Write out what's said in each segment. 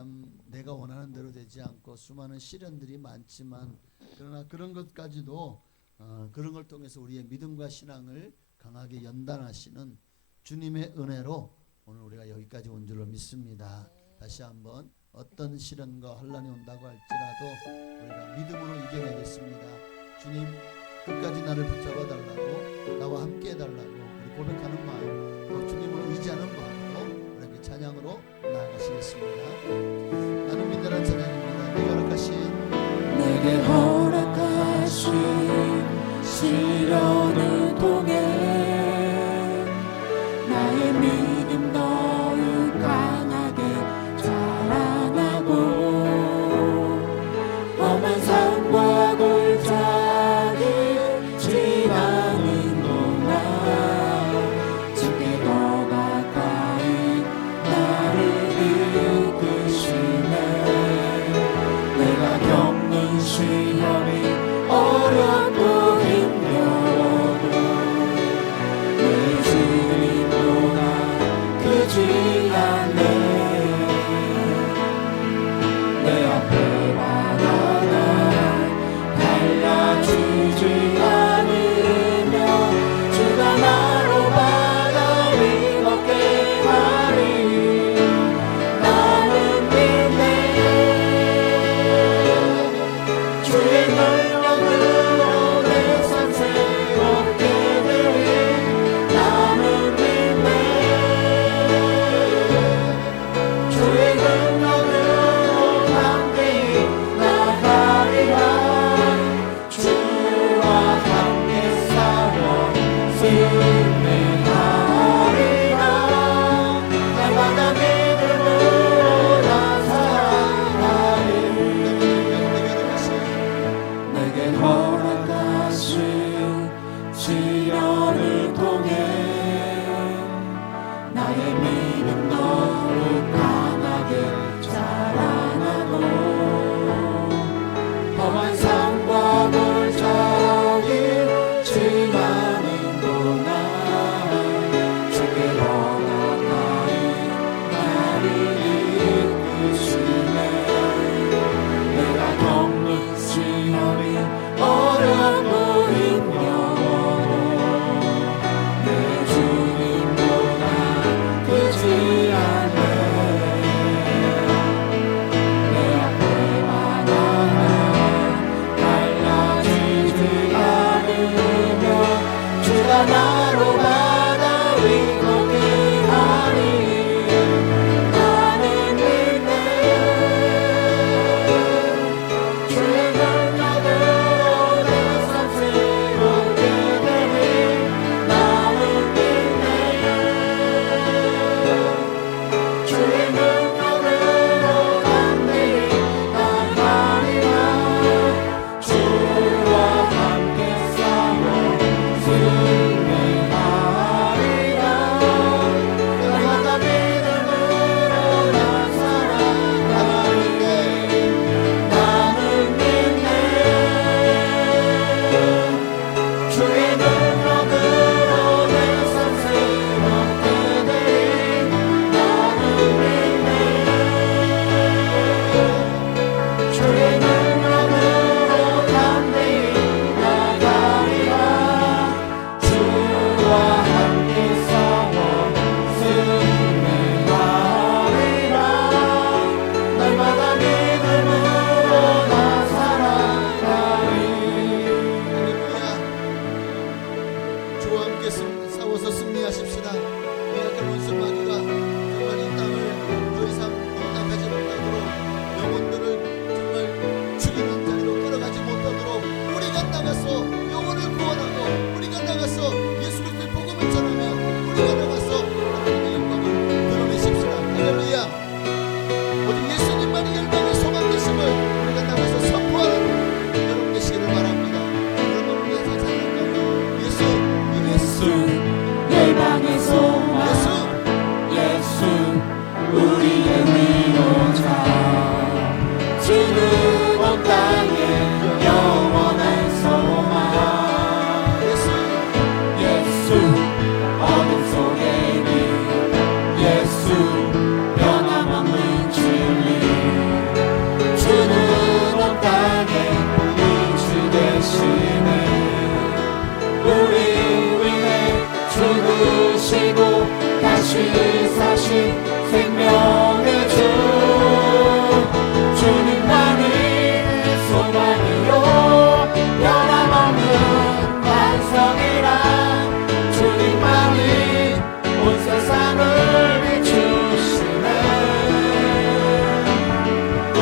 참 내가 원하는 대로 되지 않고 수많은 시련들이 많지만 그러나 그런 것까지도 그런 걸 통해서 우리의 믿음과 신앙을 강하게 연단하시는 주님의 은혜로 오늘 우리가 여기까지 온 줄로 믿습니다. 다시 한번 어떤 시련과 환난이 온다고 할지라도 우리가 믿음으로 이겨내겠습니다. 주님 끝까지 나를 붙잡아 달라고, 나와 함께 해달라고 우리 고백하는 마음, 또 주님을 의지하는 마음으로 우리에게 찬양으로 나아가시겠습니다. 나는 믿는 찬양입니다. 내게 허락하신 시련을 통해 나의 믿음 더욱 강하게 자라나고 험한 산과 골짜기 지나는 동안 주께 더 가까이 나를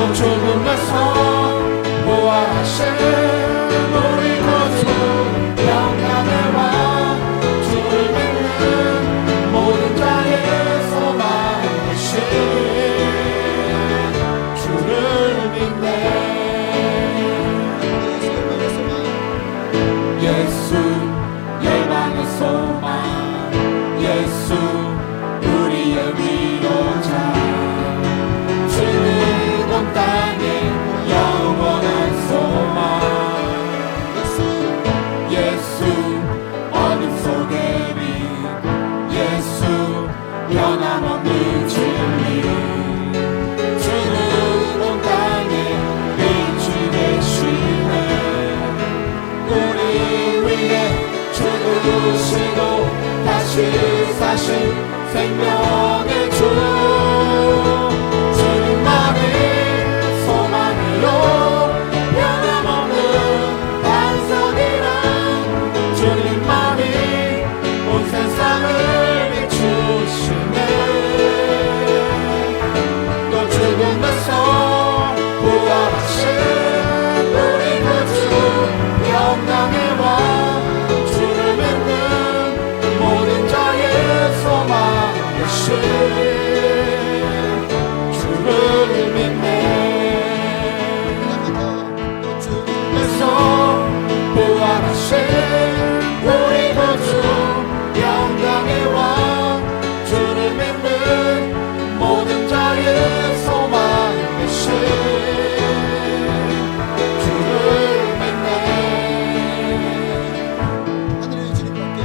또 죽음에서 부활하신 우리 구주 영광의 왕 주를 믿는 모든 자의 소망 되신 주를 믿네. 예수 열방의 소망 예수 우리의 위로자 주는 온 땅에 영원한 소망 예수 어둠 속의 빛 예수 변함없는 진리 주는 온 땅에 빛이 되시네. 우리 위해 죽으시고 다시 사신 생명의 주 주님만이 소망이요 변함없는 반석이라 주님만이 온 세상을 비추시네. 또 죽음에서 부활하신 우리 구주 영광의 왕 주를 믿는 모든 자의 소망 되신 주를 믿네. 또 죽음에서 부활하신 우리 구주 영광의 왕 주를 믿는 모든 자의 소망 되신 주를 믿네. 하늘의 주님께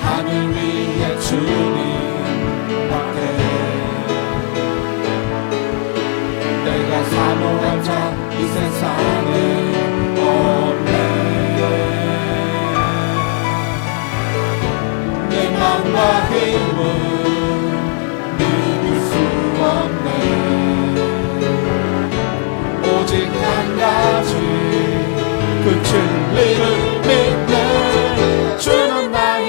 하늘 위에 주님 밖에 내가 사모한 자 이 세상에 없네. 내 맘과 힘은 믿을 수 없네. 오직 한 가지 그 진리를 믿네. 주는 나의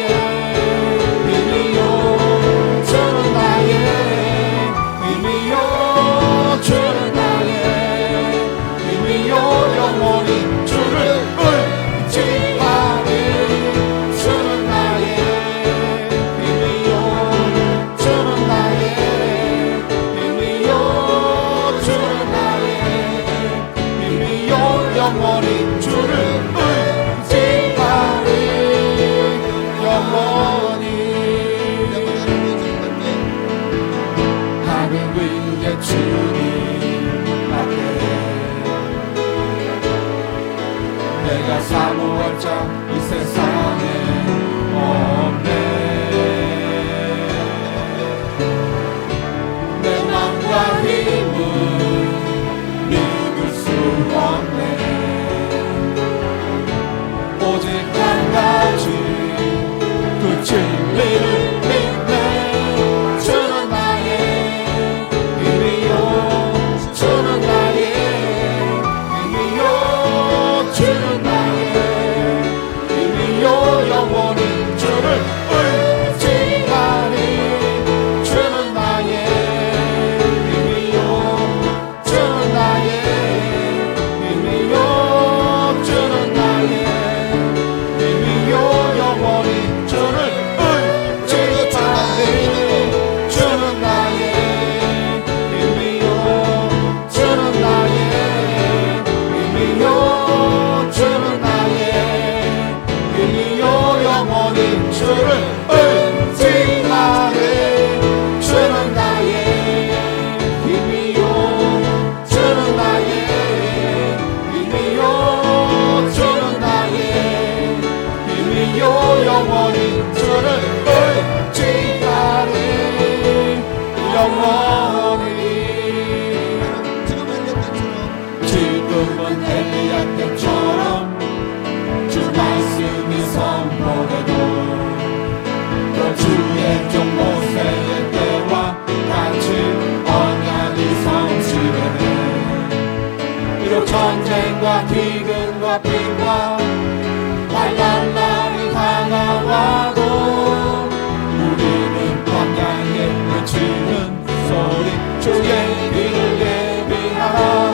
힘이요 주는 나의 힘이요 주는 나의 힘이요 영원히 주를 의지하리. 주는 나의 힘이요 주는 나의 힘이요 주는 나의 힘이요 영원히 주를 의지하리. 영원히 하늘 위에 주님 앞에 내가 사모할 자 이 세상에 없네. 내 맘과 힘은 믿을 수 없네. 오직 한 가지 그 진리를 믿네. 주는 나의 힘이요 주는 나의 힘이요 주는 나의 힘이요 영원히 주를 의지하리. 주는 나의 힘이요 주는 나의 힘이요 주는 나의 힘이요 영원히 주를 의지하리. 주는 나의 힘이요 주는 나의 힘이요 주는 나의 힘이요 영원히 주를 의지하리. 주는 나의 힘이요 주는 나의 힘이요 주는 나의 힘이요 영원히 주를 의지하리. 영원히 지금은 엘리야 때처럼 지금은 엘리야 때처럼 주 말씀이 선포되고 또 주의 종 모세의 때와 같이 언약이 성취되네. 비록 전쟁과 기근과 빈과 환난 날이 다가와도 우리는 광야에 외치는 소리 주의 길을 예비하라.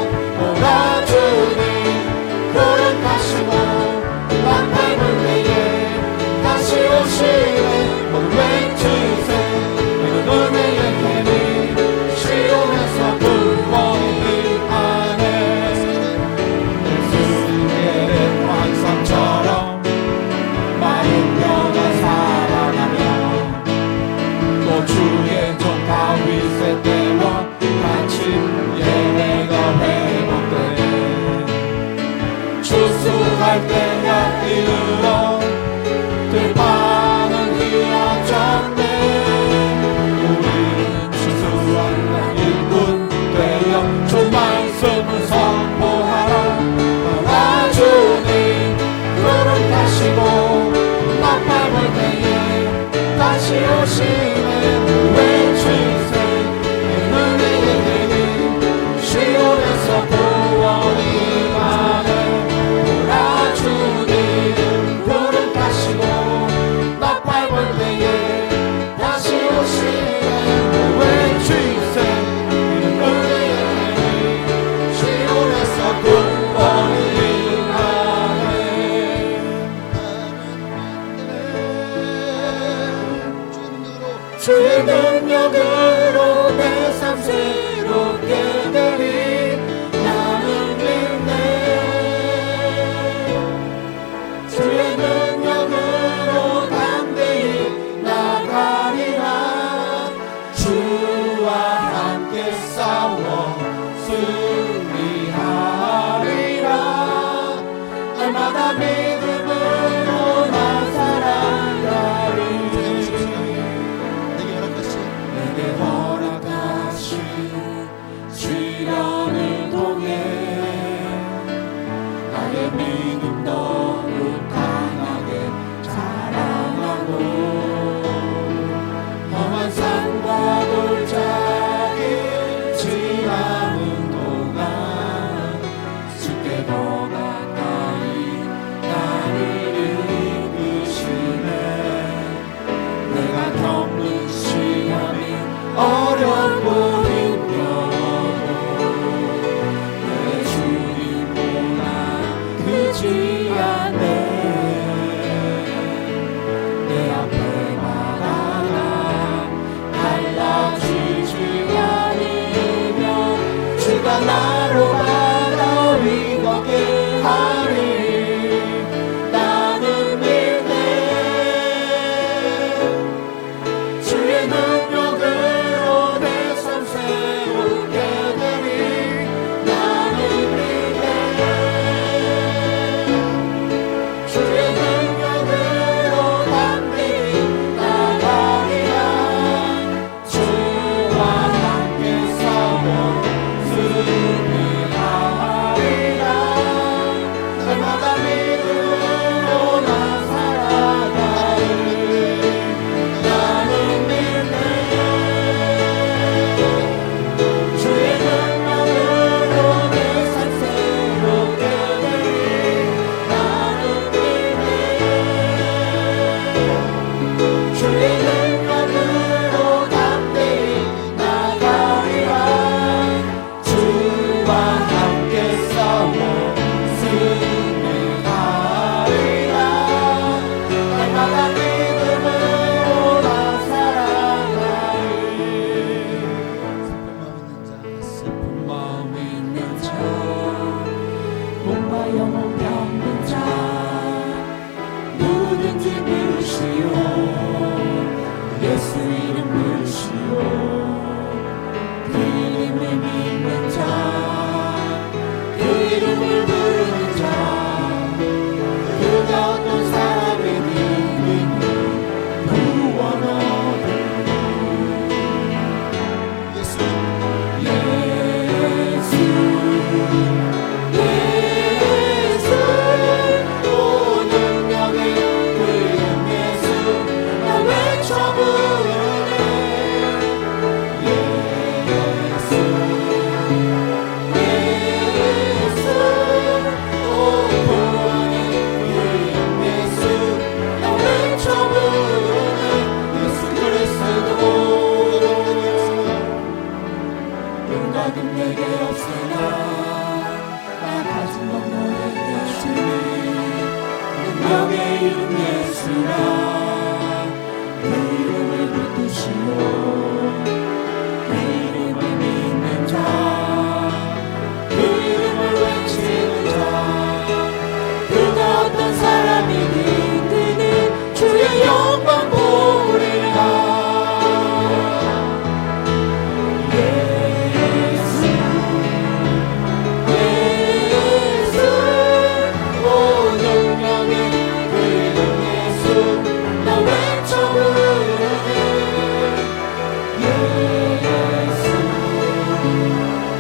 영혼 병든 자 누구든지 부르시오 예수 이름 부르시오 그 이름을 믿는 자 그 이름을 부르는 자 그가 어떤 사람이든 구원 얻으리 예수 오 능력의 그 이름 예수 나 외쳐 부르네 예수 오 구원의 그 이름 예수 나 외쳐 부르네 예수 그리스도 눈가든 내게 없으나 나 가진 것 너에게 주니 능력의 이름 예수라 그 이름을 붙드시오 그 이름을 믿는 자그 이름을 외치는 자 그가 어떤 사람이든 그는 주의 영광 보리라 예수 오 능력의 그 이름 예수 나 외쳐 부르네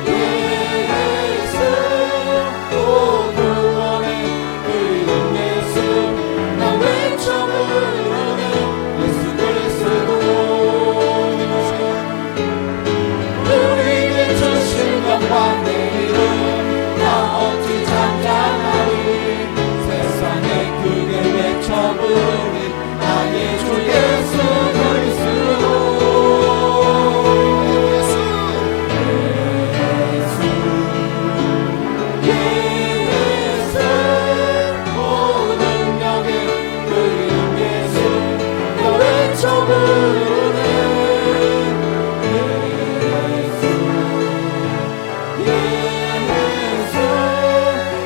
예수 오 구원의 그 이름 예수 나 외쳐 부르네 예수 그리스도 우리에게 주신 영광의 이름 나 어찌 잠잠하리 세상에 크게 외쳐 부르니 나의 주 예수 그리스도 예수 오 능력의 그 이름 예수 나 외쳐 부르네 예수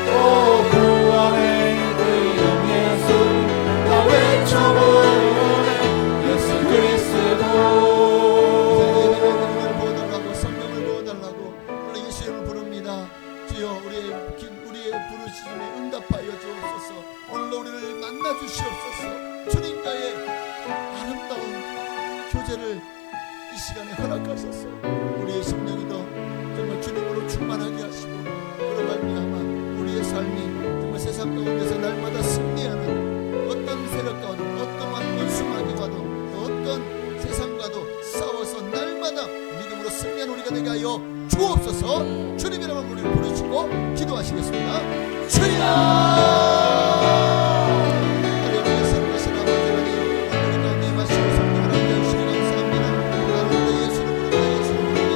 오 구원의 그 이름 예수 나 외쳐 부르네 예수 그리스도 예배를 보여달라고 성령을 보여달라고 오늘 예수 이름을 부릅니다. 주여 우리의 부르심에 응답하여 주옵소서. 오늘도 우리를 만나 주시옵소서. 주님과의 아름다운 교제를 이 시간에 허락하소서. 우리의 심령이 더 정말 주님으로 충만하게 하시고 그로 말미암아 우리의 삶이 정말 세상 가운데서 날마다 승리하는 어떤 세력 가운데 어떠한 원수마귀 와도 또 어떤 세상과도 싸워서 날마다 믿음으로 승리하는 우리가 되게 하여 주옵소서. 주님 이름으로 우리를 부르시고 기도하시겠습니다. 주여 하나님의 살아계신 아버지 하나님 우리 가운데 마시고 성령을 함께 주시니 감사합니다. 가운데 예수를 부릅니다. 예수를 부릅니다.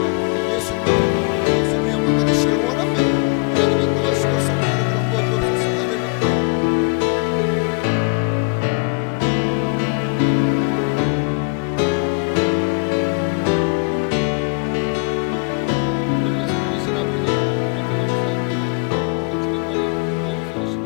예수를 부릅니다. 예수를 영광 받으시길 원합니다. 하나님 인도하시고 성령을 부어주옵소서. 할렐루야. 하나님의 살아계신 아버지, 감사합니다. 주님만이 인도하시고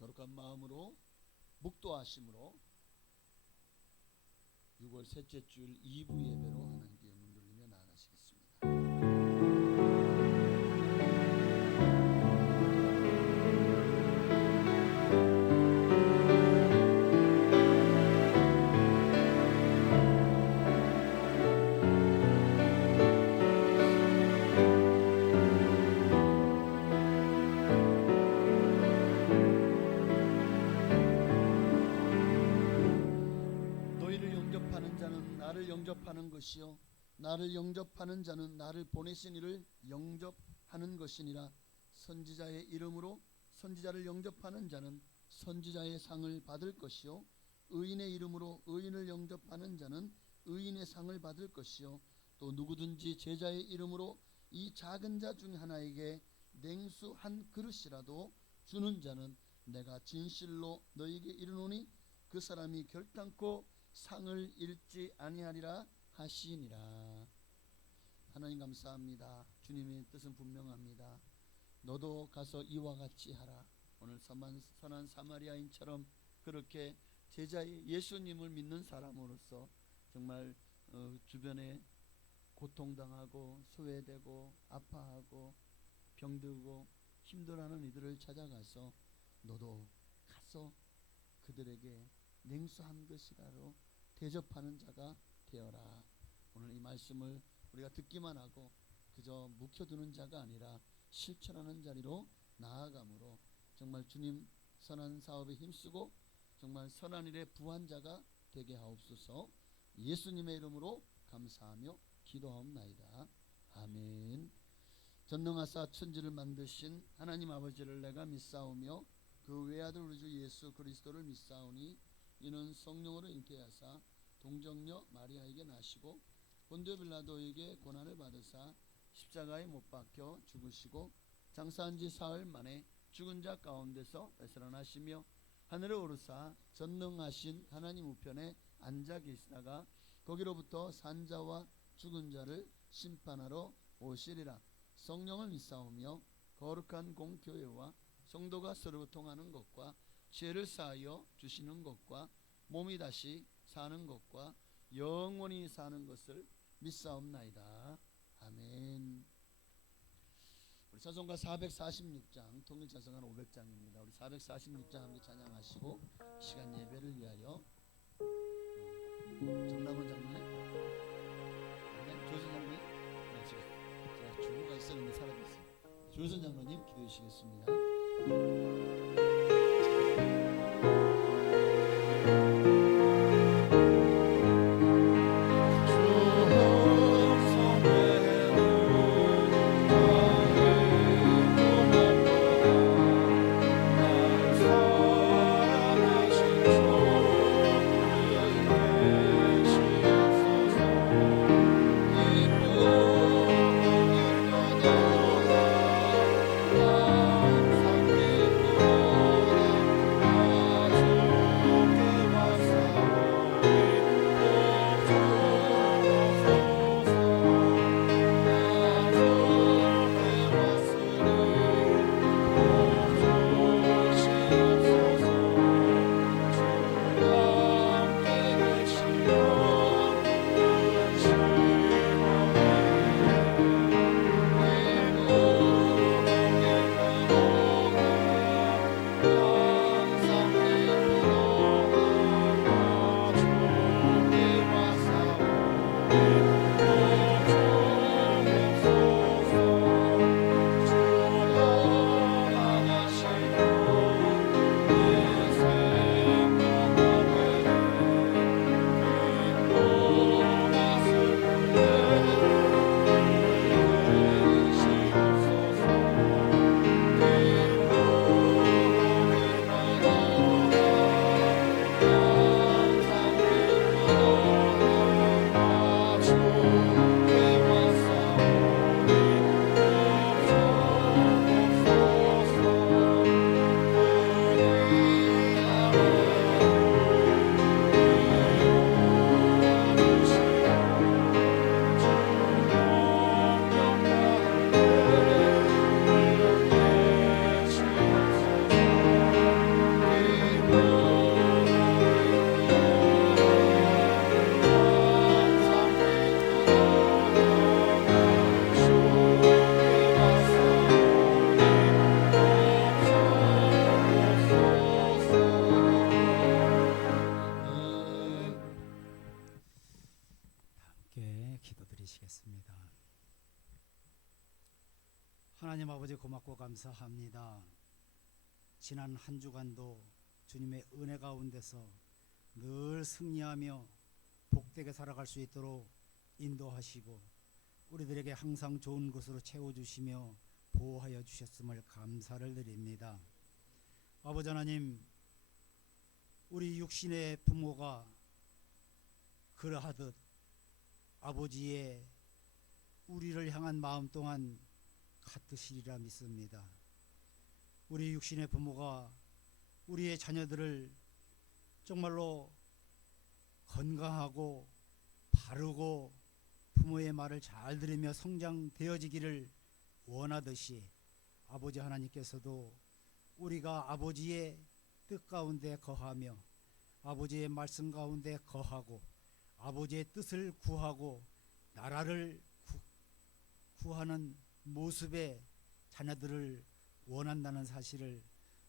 거룩한 마음으로 묵도하심으로 6월 셋째 주일 2부 예배로 하나님께 영광 돌리며 나아가시겠습니다. 너희를 영접하는 자는 나를 영접하는 것이요 나를 영접하는 자는 나를 보내신 이를 영접하는 것이니라. 선지자의 이름으로 선지자를 영접하는 자는 선지자의 상을 받을 것이요 의인의 이름으로 의인을 영접하는 자는 의인의 상을 받을 것이요 또 누구든지 제자의 이름으로 이 작은 자 중 하나에게 냉수 한 그릇이라도 주는 자는 내가 진실로 너희에게 이르노니 그 사람이 결단코 상을 잃지 아니하리라 하시니라. 하나님 감사합니다. 주님의 뜻은 분명합니다. 너도 가서 이와 같이 하라. 오늘 선한 사마리아인처럼 그렇게 제자의 예수님을 믿는 사람으로서 정말 주변에 고통당하고 소외되고 아파하고 병들고 힘들어하는 이들을 찾아가서 너도 가서 그들에게 냉수 한 것이라도 대접하는 자가 되어라. 오늘 이 말씀을 우리가 듣기만 하고 그저 묵혀두는 자가 아니라 실천하는 자리로 나아감으로 정말 주님 선한 사업에 힘쓰고 정말 선한 일에 부한 자가 되게 하옵소서. 예수님의 이름으로 감사하며 기도하옵나이다. 아멘. 전능하사 천지를 만드신 하나님 아버지를 내가 믿사오며 그 외아들 우리 주 예수 그리스도를 믿사오니 이는 성령으로 잉태하사 동정녀 마리아에게 나시고 본디오 빌라도에게 고난을 받으사 십자가에 못 박혀 죽으시고 장사한 지 사흘 만에 죽은 자 가운데서 되살아나시며 하늘에 오르사 전능하신 하나님 우편에 앉아 계시다가 거기로부터 산자와 죽은 자를 심판하러 오시리라. 성령을 믿사오며 거룩한 공교회와 성도가 서로 통하는 것과 죄를 사하여 주시는 것과 몸이 다시 사는 것과 영원히 사는 것을 믿사옵나이다. 아멘. 우리 찬송가 446장 통일 찬송가 500장입니다. 우리 446장 함께 찬양하시고 시간 예배를 위하여 정남원 장로님, 조선 장로님, 지금 제가 주부가 있었는데 사라졌어요. 조선 장로님 기도해 주시겠습니다. 하나님 아버지 고맙고 감사합니다. 지난 한 주간도 주님의 은혜 가운데서 늘 승리하며 복되게 살아갈 수 있도록 인도하시고 우리들에게 항상 좋은 것으로 채워주시며 보호하여 주셨음을 감사를 드립니다. 아버지 하나님, 우리 육신의 부모가 그러하듯 아버지의 우리를 향한 마음 또한 같으시리라 믿습니다. 우리 육신의 부모가 우리의 자녀들을 정말로 건강하고 바르고 부모의 말을 잘 들으며 성장되어지기를 원하듯이 아버지 하나님께서도 우리가 아버지의 뜻 가운데 거하며 아버지의 말씀 가운데 거하고 아버지의 뜻을 구하고 나라를 구하는 모습의 자녀들을 원한다는 사실을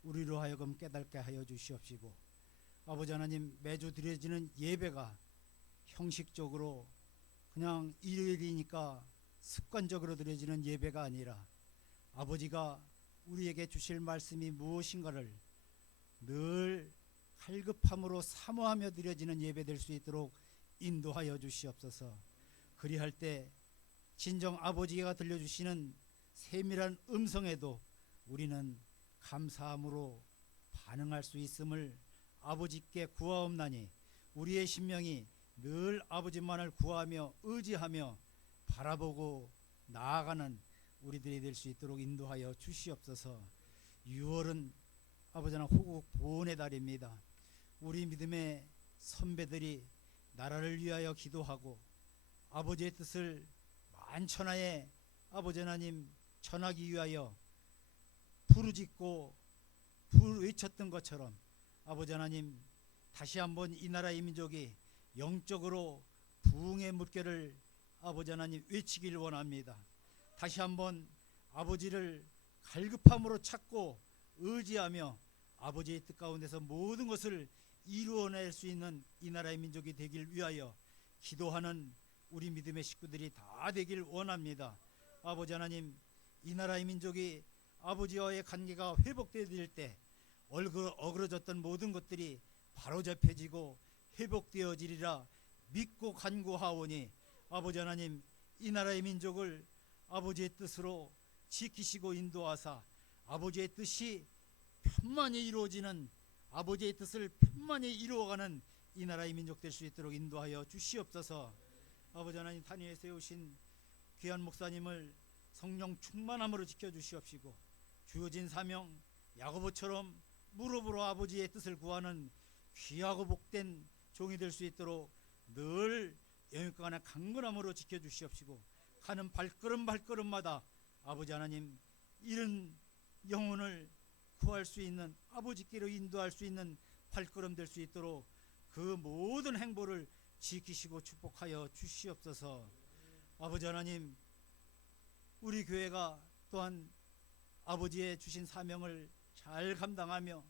우리로 하여금 깨닫게 하여 주시옵시고, 아버지 하나님, 매주 드려지는 예배가 형식적으로 그냥 일요일이니까 습관적으로 드려지는 예배가 아니라 아버지가 우리에게 주실 말씀이 무엇인가를 늘 갈급함으로 사모하며 드려지는 예배 될 수 있도록 인도하여 주시옵소서. 그리할 때 진정 아버지가 들려주시는 세밀한 음성에도 우리는 감사함으로 반응할 수 있음을 아버지께 구하옵나니 우리의 심령이 늘 아버지만을 구하며 의지하며 바라보고 나아가는 우리들이 될 수 있도록 인도하여 주시옵소서. 6월은 아버지 하나님 호국 보훈의 달입니다. 우리 믿음의 선배들이 나라를 위하여 기도하고 아버지의 뜻을 만천하에 아버지 하나님 전하기 위하여 부르짖고 외쳤던 것처럼 아버지 하나님, 다시 한번 이 나라의 민족이 영적으로 부흥의 물결을 아버지 하나님 외치길 원합니다. 다시 한번 아버지를 갈급함으로 찾고 의지하며 아버지의 뜻 가운데서 모든 것을 이루어낼 수 있는 이 나라의 민족이 되길 위하여 기도하는 우리 믿음의 식구들이 다 되길 원합니다. 아버지 하나님, 이 나라의 민족이 아버지와의 관계가 회복되어질 때 어그러졌던 모든 것들이 바로잡혀지고 회복되어지리라 믿고 간구하오니 아버지 하나님, 이 나라의 민족을 아버지의 뜻으로 지키시고 인도하사 아버지의 뜻이 편만히 이루어지는, 아버지의 뜻을 편만히 이루어가는 이 나라의 민족 될 수 있도록 인도하여 주시옵소서. 아버지 하나님, 단위에 세우신 귀한 목사님을 성령 충만함으로 지켜주시옵시고 주어진 사명 야고보처럼 무릎으로 아버지의 뜻을 구하는 귀하고 복된 종이 될 수 있도록 늘 영육과 간의 강건함으로 지켜주시옵시고 가는 발걸음마다 아버지 하나님, 이런 영혼을 구할 수 있는, 아버지께로 인도할 수 있는 발걸음 될 수 있도록 그 모든 행보를 지키시고 축복하여 주시옵소서. 아버지 하나님, 우리 교회가 또한 아버지의 주신 사명을 잘 감당하며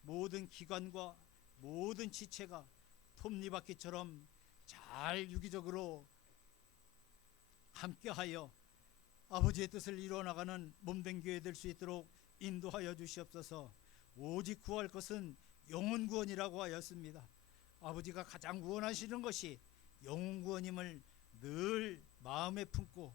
모든 기관과 모든 지체가 톱니바퀴처럼 잘 유기적으로 함께하여 아버지의 뜻을 이루어나가는 몸된 교회 될 수 있도록 인도하여 주시옵소서. 오직 구할 것은 영혼 구원이라고 하였습니다. 아버지가 가장 구원하시는 것이 영혼 구원임을 늘 마음에 품고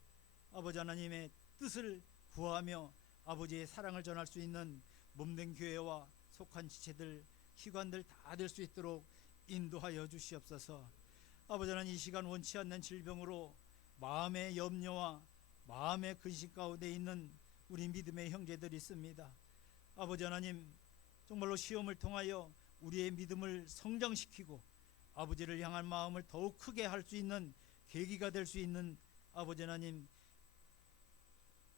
아버지 하나님의 뜻을 구하며 아버지의 사랑을 전할 수 있는 몸된 교회와 속한 지체들, 기관들 다 될 수 있도록 인도하여 주시옵소서. 아버지 하나님, 이 시간 원치 않는 질병으로 마음의 염려와 마음의 근심 가운데 있는 우리 믿음의 형제들이 있습니다. 아버지 하나님, 정말로 시험을 통하여 우리의 믿음을 성장시키고 아버지를 향한 마음을 더욱 크게 할 수 있는 계기가 될 수 있는 아버지 하나님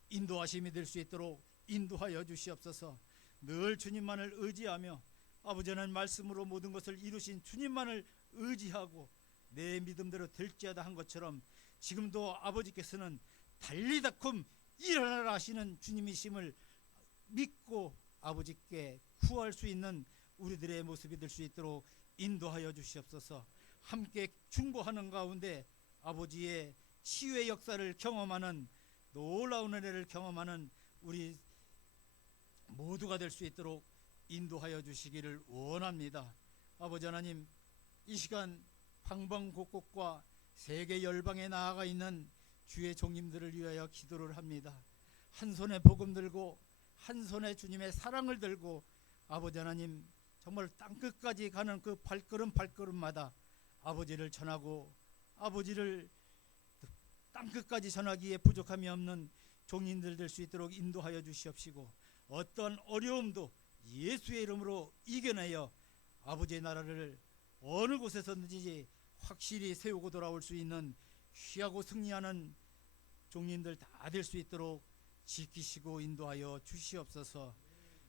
인도하심이 될 수 있도록 인도하여 주시옵소서. 늘 주님만을 의지하며 아버지 하나님 말씀으로 모든 것을 이루신 주님만을 의지하고 내 믿음대로 될지어다 한 것처럼 지금도 아버지께서는 달리다쿰 일어나라 하시는 주님이심을 믿고 아버지께 구할 수 있는 우리들의 모습이 될 수 있도록 인도하여 주시옵소서. 함께 중보하는 가운데 아버지의 치유의 역사를 경험하는, 놀라운 은혜를 경험하는 우리 모두가 될 수 있도록 인도하여 주시기를 원합니다. 아버지 하나님, 이 시간 방방곡곡과 세계 열방에 나아가 있는 주의 종님들을 위하여 기도를 합니다. 한 손에 복음 들고 한 손에 주님의 사랑을 들고 아버지 하나님, 정말 땅끝까지 가는 그 발걸음마다 아버지를 전하고 아버지를 땅끝까지 전하기에 부족함이 없는 종인들 될 수 있도록 인도하여 주시옵시고, 어떤 어려움도 예수의 이름으로 이겨내어 아버지의 나라를 어느 곳에서든지 확실히 세우고 돌아올 수 있는 귀하고 승리하는 종인들 다 될 수 있도록 지키시고 인도하여 주시옵소서.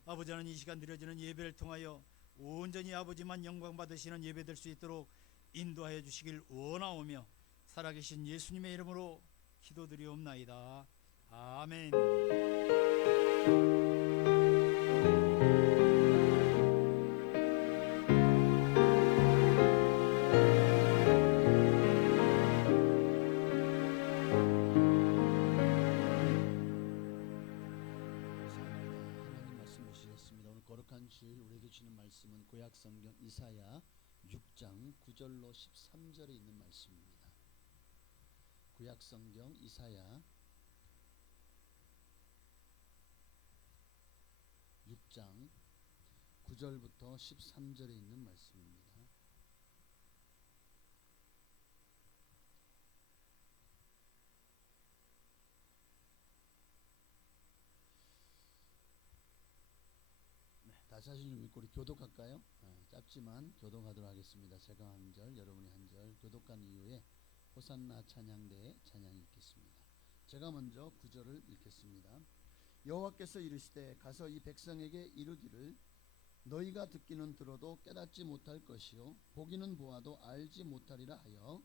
아버지 하나님, 이 시간 드려지는 예배를 통하여 온전히 아버지만 영광 받으시는 예배 될 수 있도록 인도하여 주시길 원하오며 살아계신 예수님의 이름으로 기도드리옵나이다. 아멘. 하나님 말씀 주시겠습니다. 오늘 거룩한 주일 우리에게 주는 말씀은 구약성경 이사야 6장 9절로 13절에 있는 말씀입니다. 구약성경 이사야 6장 9절부터 13절에 있는 말씀입니다. 다시 하신 줄 믿고 우리 교독할까요? 짧지만 교독하도록 하겠습니다. 제가 한 절, 여러분이 한 절 교독한 이후에 호산나 찬양대의 찬양이 있겠습니다. 제가 먼저 9절을 읽겠습니다. 여호와께서 이르시되 가서 이 백성에게 이르기를 너희가 듣기는 들어도 깨닫지 못할 것이요 보기는 보아도 알지 못하리라 하여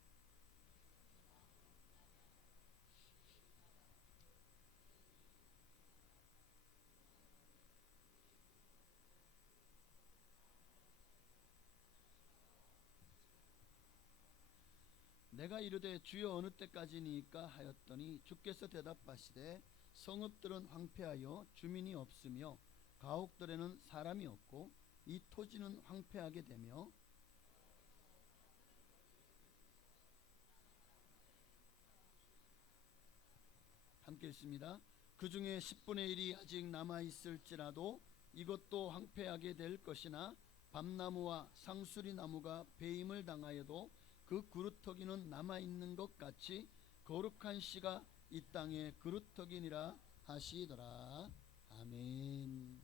내가 이르되 주여 어느 때까지니까 하였더니 주께서 대답하시되 성읍들은 황폐하여 주민이 없으며 가옥들에는 사람이 없고 이 토지는 황폐하게 되며 함께 읽습니다. 그 중에 10분의 1이 아직 남아있을지라도 이것도 황폐하게 될 것이나 밤나무와 상수리 나무가 배임을 당하여도 그 그루터기는 남아있는 것 같이 거룩한 씨가 이 땅에 그루터기니라 하시더라. 아멘.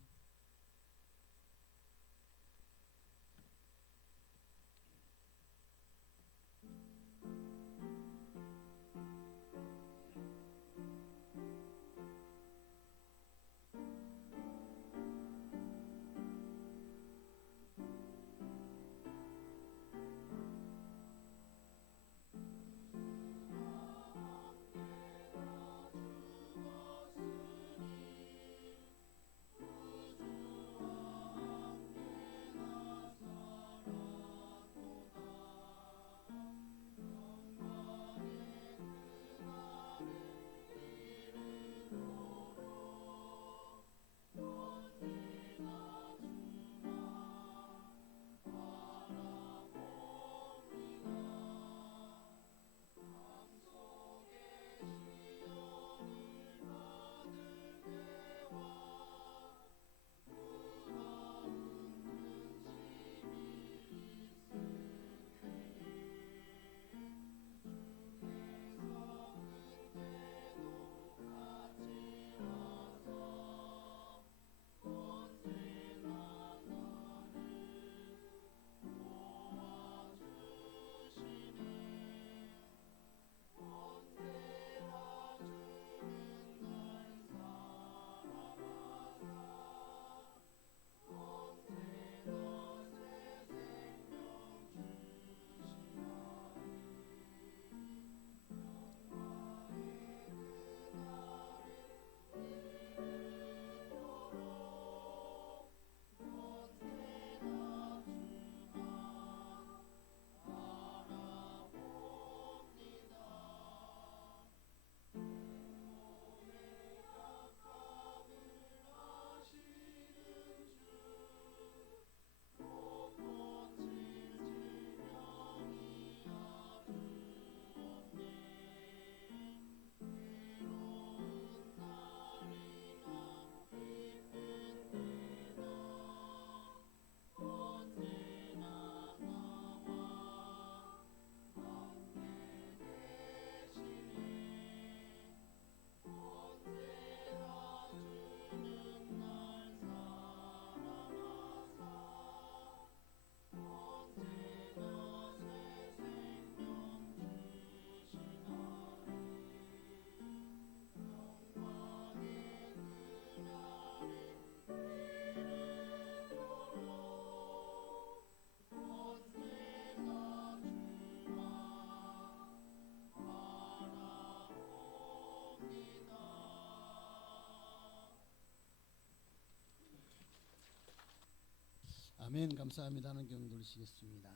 아멘. 감사합니다는 경을 돌리시겠습니다.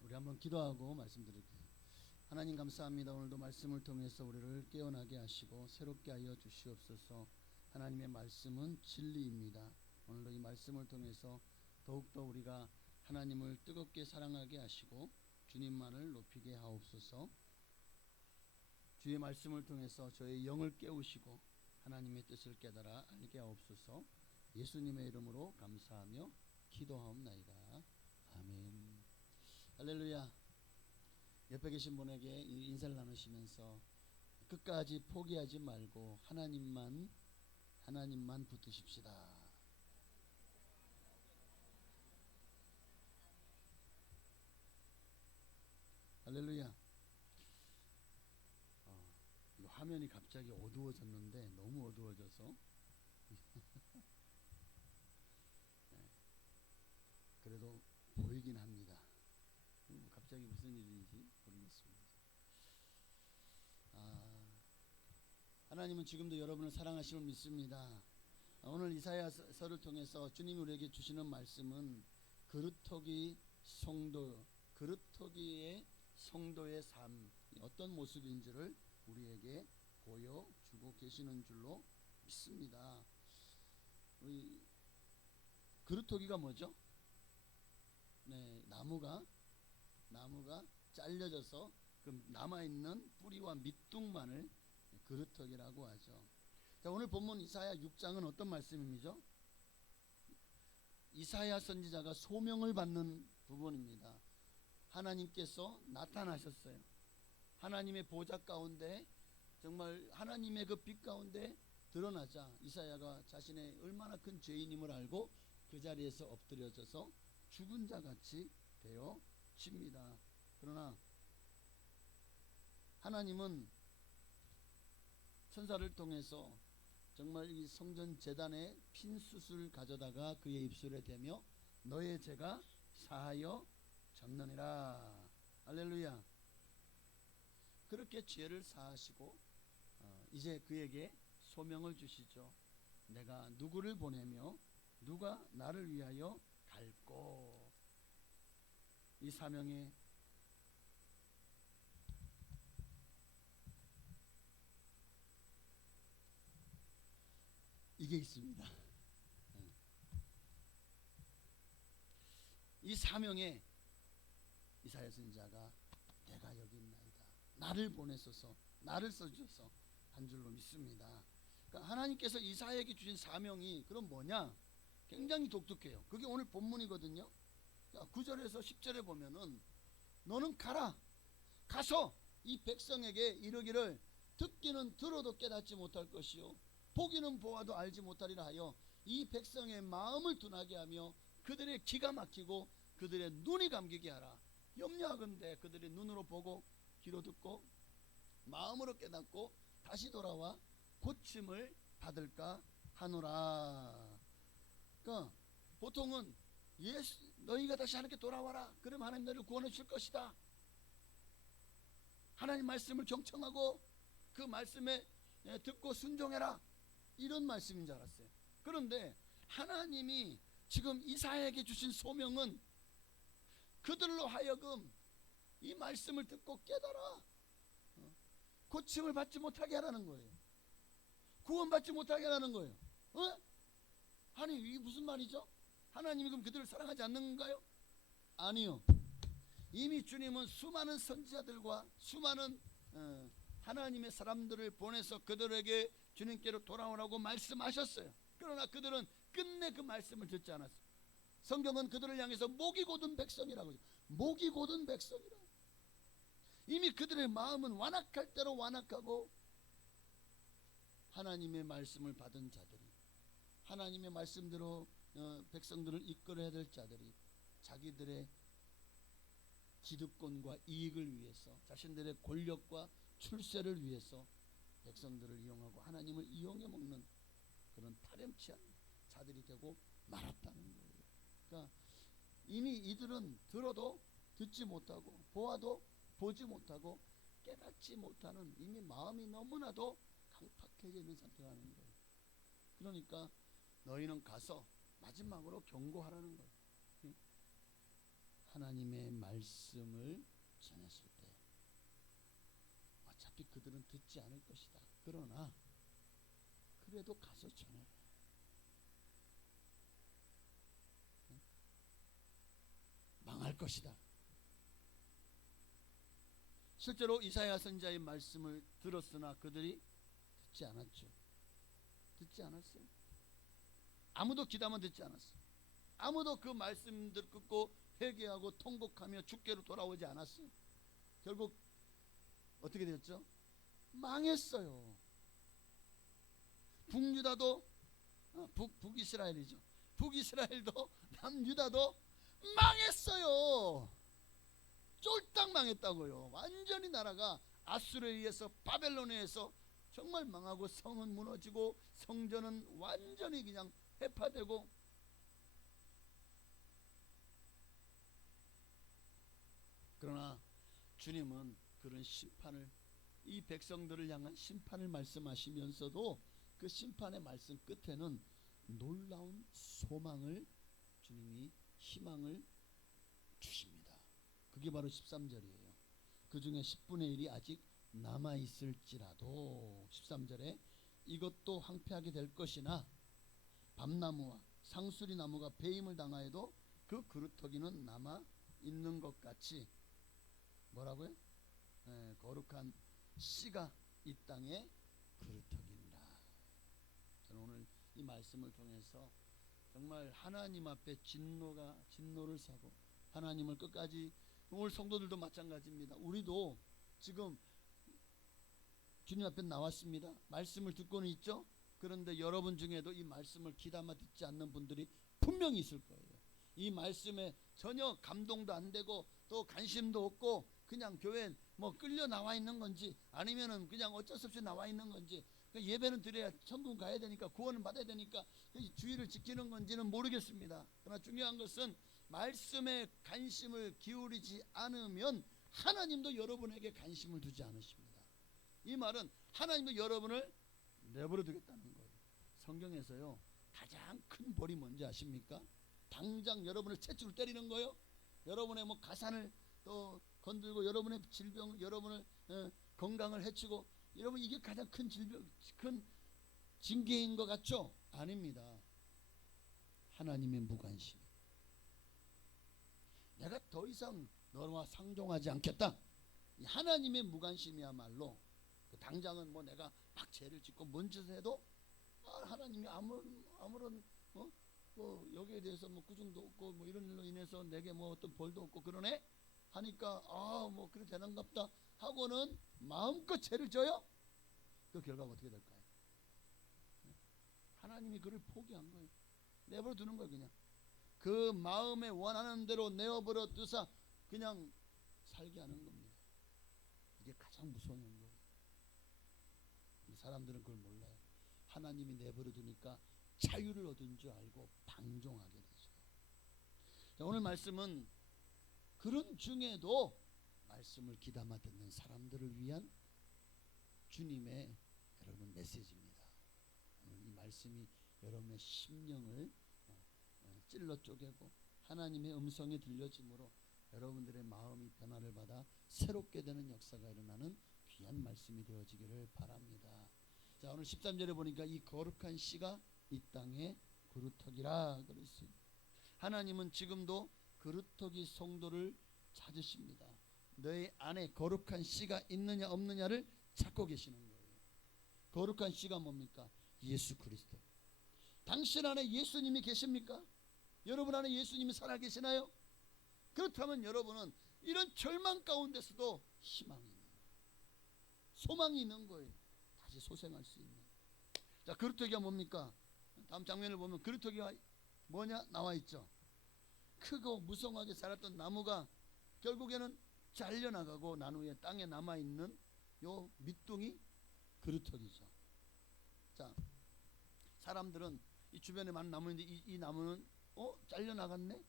우리 한번 기도하고 말씀드릴게요. 하나님 감사합니다. 오늘도 말씀을 통해서 우리를 깨어나게 하시고 새롭게 하여 주시옵소서. 하나님의 말씀은 진리입니다. 오늘도 이 말씀을 통해서 더욱더 우리가 하나님을 뜨겁게 사랑하게 하시고 주님만을 높이게 하옵소서. 주의 말씀을 통해서 저의 영을 깨우시고 하나님의 뜻을 깨달아 알게 하옵소서. 예수님의 이름으로 감사하며 기도하옵나이다. 아멘. 할렐루야. 옆에 계신 분에게 인사를 나누시면서 끝까지 포기하지 말고 하나님만 붙드십시다. 할렐루야. 이 화면이 갑자기 어두워졌는데 너무 어두워져서 네. 그래도 보이긴 합니다. 갑자기 무슨 일인지 모르겠습니다. 하나님은 지금도 여러분을 사랑하심을 믿습니다. 오늘 이사야서를 통해서 주님이 우리에게 주시는 말씀은 그루터기의 성도의 삶 어떤 모습인지를 우리에게 보여주고 계시는 줄로 믿습니다. 우리 그루터기가 뭐죠? 네, 나무가 잘려져서 그 남아있는 뿌리와 밑둥만을 그루터기라고 하죠. 자, 오늘 본문 이사야 6장은 어떤 말씀이죠? 이사야 선지자가 소명을 받는 부분입니다. 하나님께서 나타나셨어요. 하나님의 보좌 가운데 정말 하나님의 그 빛 가운데 드러나자 이사야가 자신의 얼마나 큰 죄인임을 알고 그 자리에서 엎드려져서 죽은 자 같이 되어집니다. 그러나 하나님은 천사를 통해서 정말 이 성전 제단에 핀 숯을 가져다가 그의 입술에 대며 너의 죄가 사하여 졌느니라. 할렐루야. 그렇게 죄를 사하시고 이제 그에게 소명을 주시죠. 내가 누구를 보내며 누가 나를 위하여 갈꼬. 이 사명에 이게 있습니다. 이 사명에 이사야 선지자가 내가 여기 있나이다. 나를 보내소서, 나를 써주셔서 한 줄로 믿습니다. 그러니까 하나님께서 이사야에게 주신 사명이 그럼 뭐냐? 굉장히 독특해요. 그게 오늘 본문이거든요. 9절에서 10절에 보면은 너는 가서 이 백성에게 이르기를 듣기는 들어도 깨닫지 못할 것이요 보기는 보아도 알지 못하리라 하여 이 백성의 마음을 둔하게 하며 그들의 기가 막히고 그들의 눈이 감기게 하라. 염려하건대 그들의 눈으로 보고 귀로 듣고 마음으로 깨닫고 다시 돌아와 고침을 받을까 하노라. 그러니까 보통은 너희가 다시 하나님께 돌아와라. 그럼 하나님 너를 구원해 줄 것이다. 하나님 말씀을 경청하고 그 말씀에 듣고 순종해라. 이런 말씀인 줄 알았어요. 그런데 하나님이 지금 이사야에게 주신 소명은 그들로 하여금 이 말씀을 듣고 깨달아 고침을 받지 못하게 하라는 거예요. 구원받지 못하게 하라는 거예요. 아니 이게 무슨 말이죠? 하나님이 그럼 그들을 사랑하지 않는 건가요? 아니요. 이미 주님은 수많은 선지자들과 수많은 하나님의 사람들을 보내서 그들에게 주님께로 돌아오라고 말씀하셨어요. 그러나 그들은 끝내 그 말씀을 듣지 않았어요. 성경은 그들을 향해서 목이 곧은 백성이라고 해요. 목이 곧은 백성이라. 이미 그들의 마음은 완악할 대로 완악하고 하나님의 말씀을 받은 자들이 하나님의 말씀대로 백성들을 이끌어야 될 자들이 자기들의 기득권과 이익을 위해서 자신들의 권력과 출세를 위해서 백성들을 이용하고 하나님을 이용해 먹는 그런 파렴치한 자들이 되고 말았다는 거예요. 그러니까 이미 이들은 들어도 듣지 못하고 보아도 보지 못하고 깨닫지 못하는 이미 마음이 너무나도 강팍해져 있는 상태라는 거예요. 그러니까 너희는 가서 마지막으로 경고하라는 거예요. 하나님의 말씀을 전했을 때 어차피 그들은 듣지 않을 것이다. 그러나 그래도 가서 전해라. 망할 것이다. 실제로 이사야 선지자의 말씀을 들었으나 그들이 듣지 않았죠. 듣지 않았어요. 아무도 기다만 듣지 않았어요. 아무도 그 말씀들 듣고 회개하고 통곡하며 주께로 돌아오지 않았어요. 결국 어떻게 되었죠? 망했어요. 북유다도 북이스라엘이죠. 북이스라엘도 남유다도 망했어요. 쫄딱 망했다고요. 완전히 나라가 아수르에 의해서 바벨론에 의해서 정말 망하고 성은 무너지고 성전은 완전히 그냥 해파되고 그러나 주님은 그런 심판을 이 백성들을 향한 심판을 말씀하시면서도 그 심판의 말씀 끝에는 놀라운 소망을 주님이 희망을 주십니다. 그게 바로 13절이에요. 그 중에 10분의 1이 아직 남아있을지라도 13절에 이것도 황폐하게 될 것이나 밤나무와 상수리 나무가 배임을 당하여도 그 그루터기는 남아있는 것 같이 뭐라고요? 거룩한 씨가 이 땅에 그루터기니라. 저는 오늘 이 말씀을 통해서 정말 하나님 앞에 진노를 사고 하나님을 끝까지 오늘 성도들도 마찬가지입니다. 우리도 지금 주님 앞에 나왔습니다. 말씀을 듣고는 있죠. 그런데 여러분 중에도 이 말씀을 귀담아 듣지 않는 분들이 분명히 있을 거예요. 이 말씀에 전혀 감동도 안 되고 또 관심도 없고 그냥 교회에 뭐 끌려 나와 있는 건지 아니면은 그냥 어쩔 수 없이 나와 있는 건지 예배는 드려야 천국 가야 되니까 구원을 받아야 되니까 주의를 지키는 건지는 모르겠습니다. 그러나 중요한 것은 말씀에 관심을 기울이지 않으면 하나님도 여러분에게 관심을 두지 않으십니다. 이 말은 하나님도 여러분을 내버려 두겠다는 거예요. 성경에서요 가장 큰 벌이 뭔지 아십니까? 당장 여러분을 채찍으로 때리는 거예요. 여러분의 뭐 가산을 또 건들고 여러분의 질병, 여러분을 건강을 해치고 여러분 이게 가장 큰 질병, 큰 징계인 것 같죠? 아닙니다. 하나님의 무관심. 내가 더 이상 너와 상종하지 않겠다. 하나님의 무관심이야말로 당장은 뭐 내가 막 죄를 짓고 뭔 짓을 해도 하나님이 아무런 뭐 여기에 대해서 뭐 구중도 없고 뭐 이런 일로 인해서 내게 뭐 어떤 벌도 없고 그러네 하니까 뭐 그래 되는갑다 하고는 마음껏 죄를 져요. 그 결과가 어떻게 될까요? 하나님이 그를 포기한 거예요. 내버려 두는 거예요. 그냥 그 마음에 원하는 대로 내어버려 두사 그냥 살게 하는 겁니다. 이게 가장 무서운 거예요. 사람들은 그걸 몰라요. 하나님이 내버려 두니까 자유를 얻은 줄 알고 방종하게 되죠. 자, 오늘 말씀은 그런 중에도 말씀을 귀담아 듣는 사람들을 위한 주님의 여러분 메시지입니다. 오늘 이 말씀이 여러분의 심령을 찔러 쪼개고 하나님의 음성이 들려짐으로 여러분들의 마음이 변화를 받아 새롭게 되는 역사가 일어나는 귀한 말씀이 되어지기를 바랍니다. 자, 오늘 13절에 보니까 이 거룩한 씨가 이 땅에 그루터기라 그랬어요. 하나님은 지금도 그루터기 성도를 찾으십니다. 너희 안에 거룩한 씨가 있느냐 없느냐를 찾고 계시는 거예요. 거룩한 씨가 뭡니까? 예수 그리스도. 당신 안에 예수님이 계십니까? 여러분 안에 예수님이 살아계시나요? 그렇다면 여러분은 이런 절망 가운데서도 희망이 있는 거예요. 소망이 있는 거예요. 다시 소생할 수 있는. 자, 그루터기가 뭡니까? 다음 장면을 보면 그루터기가 뭐냐 나와 있죠. 크고 무성하게 자랐던 나무가 결국에는 잘려나가고 난 후에 땅에 남아있는 요 밑둥이 그루터기죠. 자, 사람들은 이 주변에 많은 나무인데 이 나무는 잘려나갔네.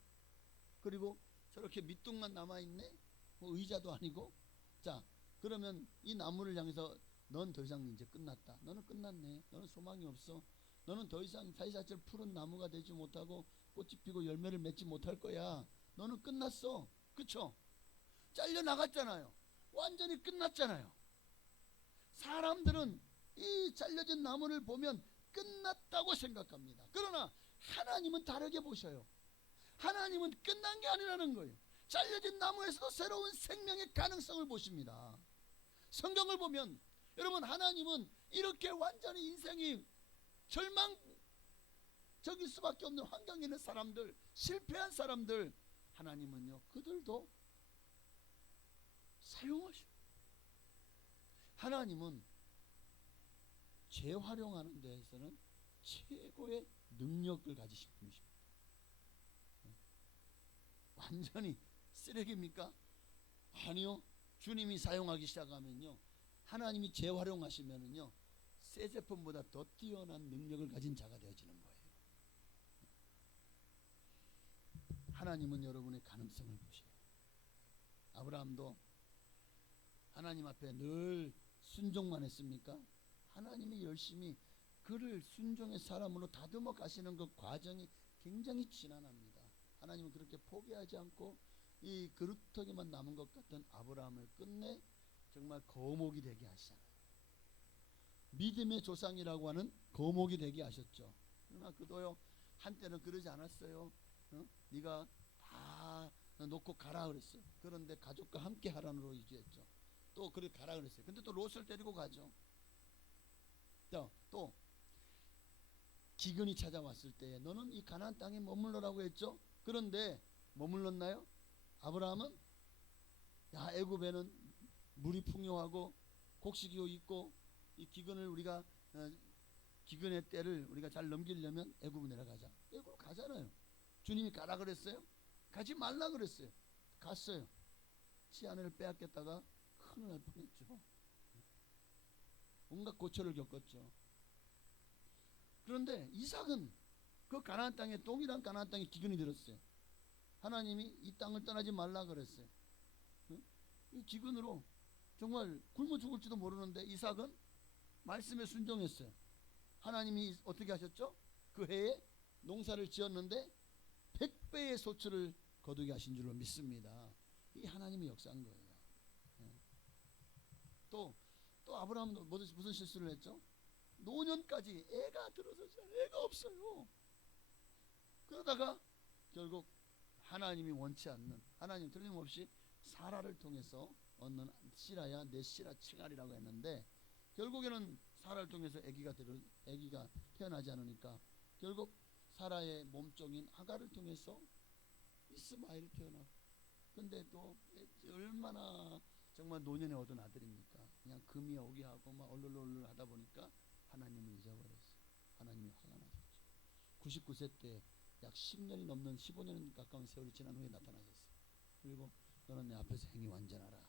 그리고 저렇게 밑둥만 남아있네. 뭐 의자도 아니고. 자, 그러면 이 나무를 향해서 넌 더 이상 이제 끝났다. 너는 끝났네. 너는 소망이 없어. 너는 더 이상 사이사철 푸른 나무가 되지 못하고 꽃이 피고 열매를 맺지 못할 거야. 너는 끝났어. 그쵸? 잘려 나갔잖아요. 완전히 끝났잖아요. 사람들은 이 잘려진 나무를 보면 끝났다고 생각합니다. 그러나 하나님은 다르게 보셔요. 하나님은 끝난 게 아니라는 거예요. 잘려진 나무에서도 새로운 생명의 가능성을 보십니다. 성경을 보면 여러분, 하나님은 이렇게 완전히 인생이 절망적일 수밖에 없는 환경에 있는 사람들, 실패한 사람들, 하나님은요 그들도 사용하셔. 하나님은 재활용하는 데에서는 최고의 능력을 가지신 분이십니다. 완전히 쓰레기입니까? 아니요. 주님이 사용하기 시작하면요, 하나님이 재활용하시면은요 새 제품보다 더 뛰어난 능력을 가진 자가 되어지는 거예요. 하나님은 여러분의 가능성을 보셔요. 아브라함도 하나님 앞에 늘 순종만 했습니까? 하나님이 열심히 그를 순종의 사람으로 다듬어 가시는 그 과정이 굉장히 지난합니다. 하나님은 그렇게 포기하지 않고 이 그루터기만 남은 것 같은 아브라함을 끝내 정말 거목이 되게 하시잖아요. 믿음의 조상이라고 하는 거목이 되게 하셨죠. 그러나 그도요 한때는 그러지 않았어요. 네가 다 놓고 가라 그랬어요. 그런데 가족과 함께 하라로 이주했죠. 또 그래 가라 그랬어요. 근데 또 롯을 데리고 가죠. 또 기근이 찾아왔을 때 너는 이 가나안 땅에 머물러라고 했죠. 그런데 머물렀나요? 아브라함은 야, 애굽에는 물이 풍요하고 곡식이 있고 이 기근을 우리가 기근의 때를 우리가 잘 넘기려면 애굽으로 내려가자. 애굽으로 가잖아요. 주님이 가라 그랬어요? 가지 말라 그랬어요. 갔어요. 치아내를 빼앗겼다가 큰일 날 뻔했죠. 온갖 고초를 겪었죠. 그런데 이삭은 그 가나안 땅에, 동일한 가나안 땅에 기근이 들었어요. 하나님이 이 땅을 떠나지 말라 그랬어요. 이 기근으로 정말 굶어 죽을지도 모르는데 이삭은 말씀에 순종했어요. 하나님이 어떻게 하셨죠? 그 해에 농사를 지었는데 100배의 소출을 거두게 하신 줄로 믿습니다. 이 하나님의 역사인 거예요. 또 아브라함은 무슨 실수를 했죠? 노년까지 애가 들어서지 않아요. 애가 없어요. 그러다가 결국 하나님이 원치 않는, 하나님 틀림없이 사라를 통해서 얻는 씨라야 내 씨라 칭하리라고 했는데 결국에는 사라를 통해서 아기가 태어나지 않으니까 결국 사라의 몸종인 하가를 통해서 이스마엘이 태어나고, 근데 또 얼마나 정말 노년에 얻은 아들입니까? 그냥 금이 오게 하고 막 얼얼얼얼 하다 보니까 하나님을 잊어버렸어요. 하나님이 화가 나셨죠. 99세 때 약 10년이 넘는 15년 가까운 세월이 지난 후에 나타나셨어요. 그리고 너는 내 앞에서 행위 완전하라.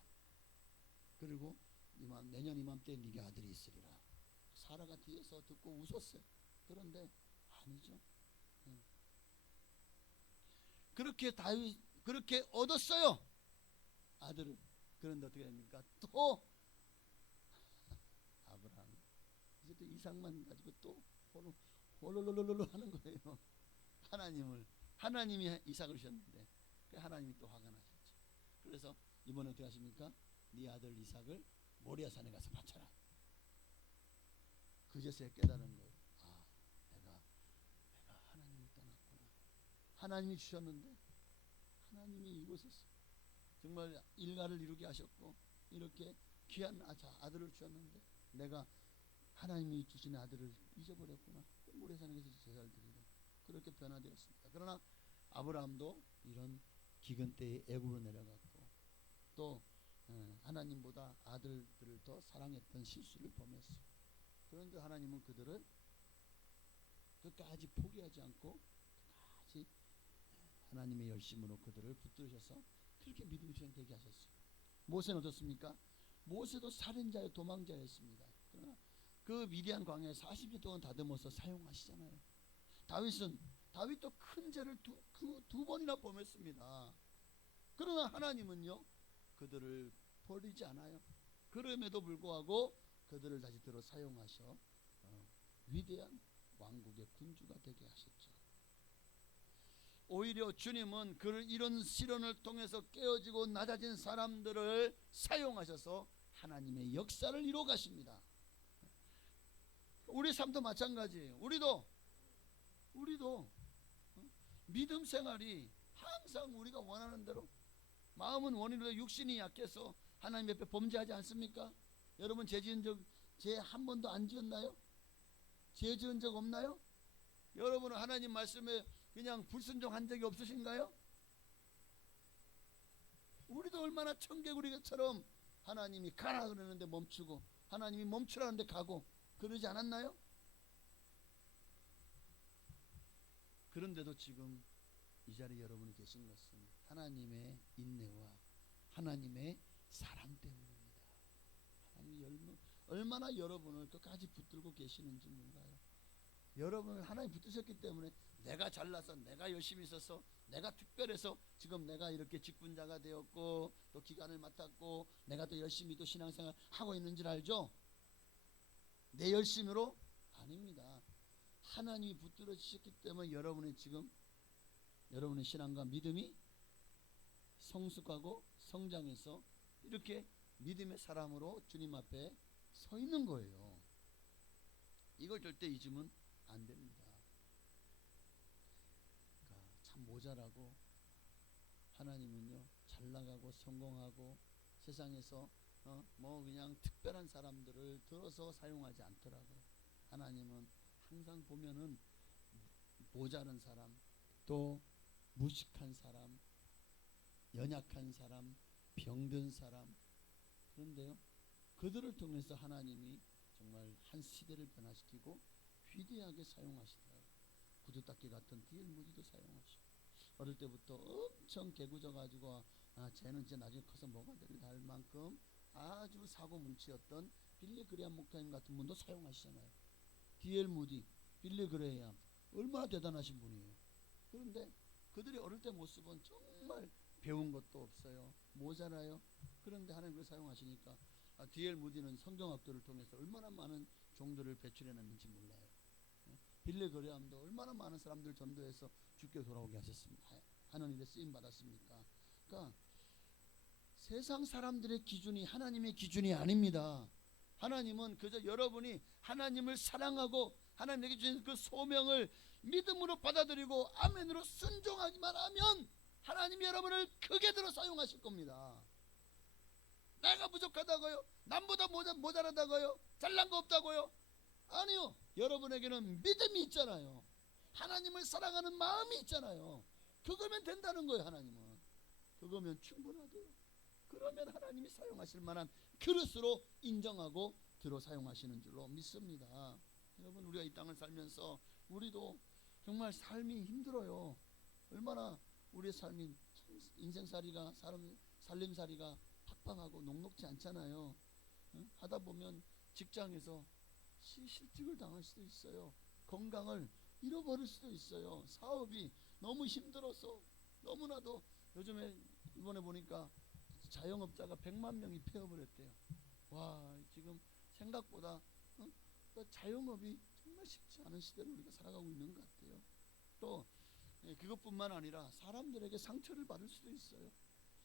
그리고 내년 이맘때 네게 아들이 있으리라. 사라가 뒤에서 듣고 웃었어요. 그런데 아니죠. 그렇게 얻었어요, 아들을. 그런데 어떻게 됩니까? 또 아브라함 이제 또 이삭만 가지고 또 홀롤롤롤 하는 거예요. 하나님이 이삭을 주셨는데 하나님이 또 화가 나셨죠. 그래서 이번에 어떻게 하십니까? 네 아들 이삭을 모리아산에 가서 바쳐라. 그제서야 깨달은 거예요. 아, 내가 하나님을 떠났구나. 하나님이 주셨는데 하나님이 이곳에서 정말 일가를 이루게 하셨고 이렇게 귀한 아들을 주셨는데 내가 하나님이 주신 아들을 잊어버렸구나. 모래산에 가서 제사를 드리고 그렇게 변화되었습니다. 그러나 아브라함도 이런 기근 때에 애굽으로 내려갔고 또 하나님보다 아들들을 더 사랑했던 실수를 범했어요. 그런데 하나님은 그들을 끝까지 포기하지 않고 끝까지 하나님의 열심으로 그들을 붙들으셔서 그렇게 믿음의 주인 되게 하셨어요. 모세는 어떻습니까? 모세도 살인자여 도망자였습니다. 그러나 그 미디안 광야에 40년 동안 다듬어서 사용하시잖아요. 다윗도 큰 죄를 두 번이나 범했습니다. 그러나 하나님은요 그들을 버리지 않아요. 그럼에도 불구하고 그들을 다시 들어 사용하셔 위대한 왕국의 군주가 되게 하셨죠. 오히려 주님은 이런 시련을 통해서 깨어지고 낮아진 사람들을 사용하셔서 하나님의 역사를 이루어 가십니다. 우리 삶도 마찬가지예요. 우리도 믿음 생활이 항상 우리가 원하는 대로, 마음은 원인으로 육신이 약해서 하나님 옆에 범죄하지 않습니까? 여러분 죄 한 번도 안 지었나요? 죄 지은 적 없나요? 여러분은 하나님 말씀에 그냥 불순종한 적이 없으신가요? 우리도 얼마나 청개구리처럼 하나님이 가라 그러는데 멈추고, 하나님이 멈추라는데 가고 그러지 않았나요? 그런데도 지금 이 자리에 여러분이 계신 것은 하나님의 인내와 하나님의 사랑 때문입니다. 하나님이 얼마나 여러분을 끝까지 붙들고 계시는지 몰라요. 여러분을 하나님 붙드셨기 때문에 내가 잘나서, 내가 열심히 있어서, 내가 특별해서 지금 내가 이렇게 직분자가 되었고 또 기간을 맡았고 내가 또 열심히 또 신앙생활 하고 있는 줄 알죠? 내 열심으로? 아닙니다. 하나님이 붙들어 주셨기 때문에 여러분의 지금 여러분의 신앙과 믿음이 성숙하고 성장해서 이렇게 믿음의 사람으로 주님 앞에 서 있는 거예요. 이걸 절대 잊으면 안 됩니다. 그러니까 참 모자라고, 하나님은요 잘나가고 성공하고 세상에서 뭐 그냥 특별한 사람들을 들어서 사용하지 않더라고요. 하나님은 항상 보면은 모자란 사람, 또 무식한 사람, 연약한 사람, 병든 사람, 그런데요 그들을 통해서 하나님이 정말 한 시대를 변화시키고 위대하게 사용하시더라고요. 구두닦이 같은 D.L. 무디도 사용하시고, 어릴 때부터 엄청 개구져 가지고 쟤는 이제 나중에 커서 뭐가 될까 할 만큼 아주 사고 뭉치였던 빌리 그레이엄 목사님 같은 분도 사용하시잖아요. D.L. 무디, 빌리 그레이엄 얼마나 대단하신 분이에요. 그런데 그들이 어릴 때 모습은 정말 배운 것도 없어요. 모자라요. 그런데 하나님을 사용하시니까 D.L. 무디는 성경학교를 통해서 얼마나 많은 종들을 배출해냈는지 몰라요. 빌리 그레이엄도 얼마나 많은 사람들 전도해서 주께 돌아오게 하셨습니다. 하는 일에 쓰임 받았습니까? 그러니까 세상 사람들의 기준이 하나님의 기준이 아닙니다. 하나님은 그저 여러분이 하나님을 사랑하고 하나님에게 주신 그 소명을 믿음으로 받아들이고 아멘으로 순종하기만 하면 하나님이 여러분을 크게 들어 사용하실 겁니다. 내가 부족하다고요? 남보다 모자라다고요? 잘난 거 없다고요? 아니요. 여러분에게는 믿음이 있잖아요. 하나님을 사랑하는 마음이 있잖아요. 그거면 된다는 거예요. 하나님은 그거면 충분하대요. 그러면 하나님이 사용하실 만한 그릇으로 인정하고 들어 사용하시는 줄로 믿습니다. 여러분, 우리가 이 땅을 살면서 우리도 정말 삶이 힘들어요. 얼마나 우리의 삶이 인생살이가 살림살이가 팍팍하고 녹록지 않잖아요. 하다 보면 직장에서 실직을 당할 수도 있어요. 건강을 잃어버릴 수도 있어요. 사업이 너무 힘들어서, 너무나도 요즘에 이번에 보니까 자영업자가 100만 명이 폐업을 했대요. 와, 지금 생각보다 자영업이 정말 쉽지 않은 시대를 우리가 살아가고 있는 것 같아요. 또 그것뿐만 아니라 사람들에게 상처를 받을 수도 있어요.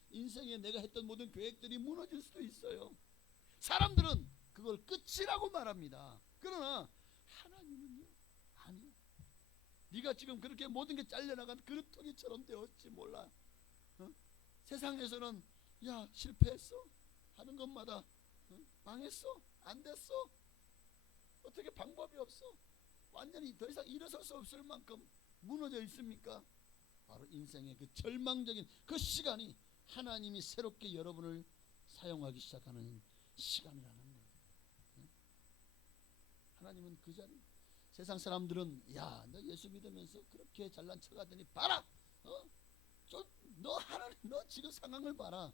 인생에 내가 했던 모든 계획들이 무너질 수도 있어요. 사람들은 그걸 끝이라고 말합니다. 그러나 하나님은요, 아니요. 네가 지금 그렇게 모든 게 잘려나간 그릇토기처럼 되었지 몰라. 세상에서는 야, 실패했어, 하는 것마다 망했어, 안 됐어, 어떻게 방법이 없어, 완전히 더 이상 일어설 수 없을 만큼 무너져 있습니까? 바로 인생의 그 절망적인 그 시간이 하나님이 새롭게 여러분을 사용하기 시작하는 시간이라는 거예요. 하나님은 그 자리, 세상 사람들은 야, 너 예수 믿으면서 그렇게 잘난 척하더니 봐라, 너 하나님, 너 지금 상황을 봐라.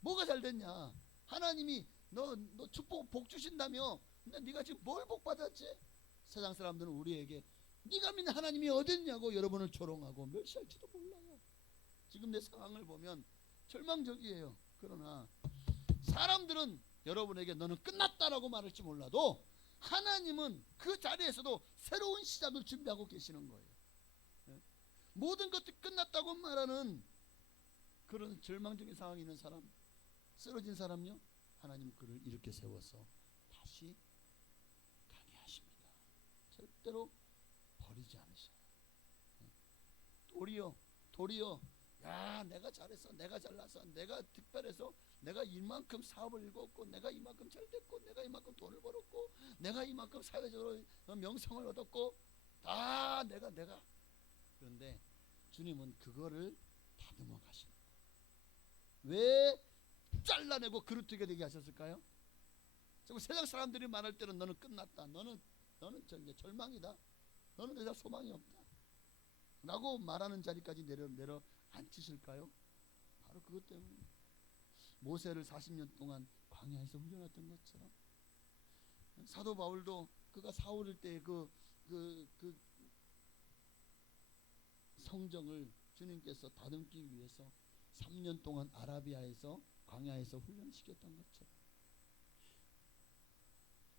뭐가 잘 됐냐? 하나님이 너 축복 복 주신다며? 근데 네가 지금 뭘 복 받았지? 세상 사람들은 우리에게 네가 믿는 하나님이 어딨냐고 여러분을 조롱하고 멸시할지도 몰라요. 지금 내 상황을 보면 절망적이에요. 그러나 사람들은 여러분에게 너는 끝났다라고 말할지 몰라도 하나님은 그 자리에서도 새로운 시작을 준비하고 계시는 거예요. 모든 것들이 끝났다고 말하는 그런 절망적인 상황에 있는 사람, 쓰러진 사람요, 하나님 그를 이렇게 세워서 다시 가게 하십니다. 절대로 버리지 않으셔요. 도리어 야, 내가 잘했어, 내가 잘나서, 내가 특별해서, 내가 이만큼 사업을 읽었고, 내가 이만큼 잘 됐고, 내가 이만큼 돈을 벌었고, 내가 이만큼 사회적으로 명성을 얻었고, 다 내가. 그런데 주님은 그거를 다듬어 가시는 거예요. 왜 잘라내고 그루터기가 되게 하셨을까요? 세상 사람들이 말할 때는 너는 끝났다, 너는 절망이다, 너는 더 이상 소망이 없다 라고 말하는 자리까지 내려 앉히실까요? 바로 그것 때문에 모세를 40년 동안 광야에서 훈련했던 것처럼 사도 바울도 그가 사울일 때 그 성정을 주님께서 다듬기 위해서 3년 동안 아라비아에서 광야에서 훈련시켰던 것처럼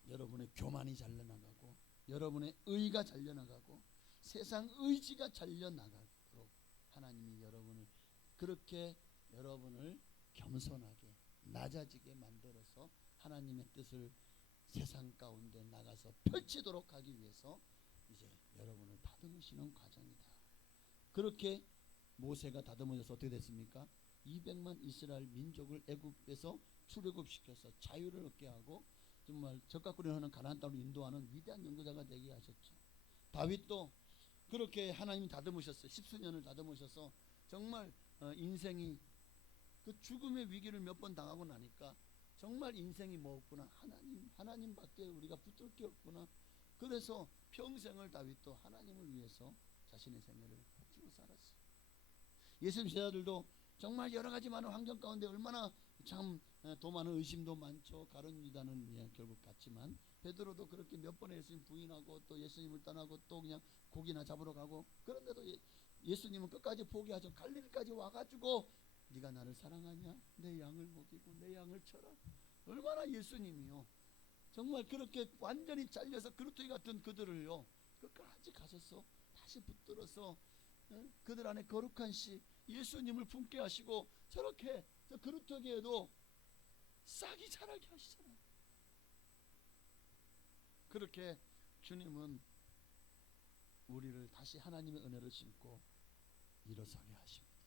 여러분의 교만이 잘려나가고 여러분의 의가 잘려나가고 세상 의지가 잘려나가도록 하나님이 그렇게 여러분을 겸손하게 낮아지게 만들어서 하나님의 뜻을 세상 가운데 나가서 펼치도록 하기 위해서 이제 여러분을 다듬으시는 과정이다. 그렇게 모세가 다듬어져서 어떻게 됐습니까? 200만 이스라엘 민족을 애굽에서 출애굽시켜서 자유를 얻게 하고 정말 적각구려 하는 가나안 땅으로 인도하는 위대한 연구자가 되게 하셨죠. 다윗도 그렇게 하나님이 다듬으셨어요. 10수년을 다듬으셔서 정말 인생이 그 죽음의 위기를 몇 번 당하고 나니까 정말 인생이 뭐 없구나, 하나님밖에 우리가 붙들 게 없구나. 그래서 평생을 다윗도 하나님을 위해서 자신의 생애를 바치고 살았어요. 예수님 제자들도 정말 여러 가지 많은 환경 가운데 얼마나 참 더 많은 의심도 많죠. 가룟 유다는 결국 갔지만 베드로도 그렇게 몇 번의 예수님 부인하고 또 예수님을 떠나고 또 그냥 고기나 잡으러 가고, 그런데도 예수님은 끝까지 포기하죠. 갈릴리까지 와가지고 네가 나를 사랑하냐? 내 양을 먹이고 내 양을 쳐라. 얼마나 예수님이요, 정말 그렇게 완전히 잘려서 그루터기 같은 그들을요 끝까지 가셔서 다시 붙들어서 그들 안에 거룩한 씨 예수님을 품게 하시고 저렇게 저 그루터기에도 싹이 자라게 하시잖아요. 그렇게 주님은 우리를 다시 하나님의 은혜를 심고 일어서게 하십니다.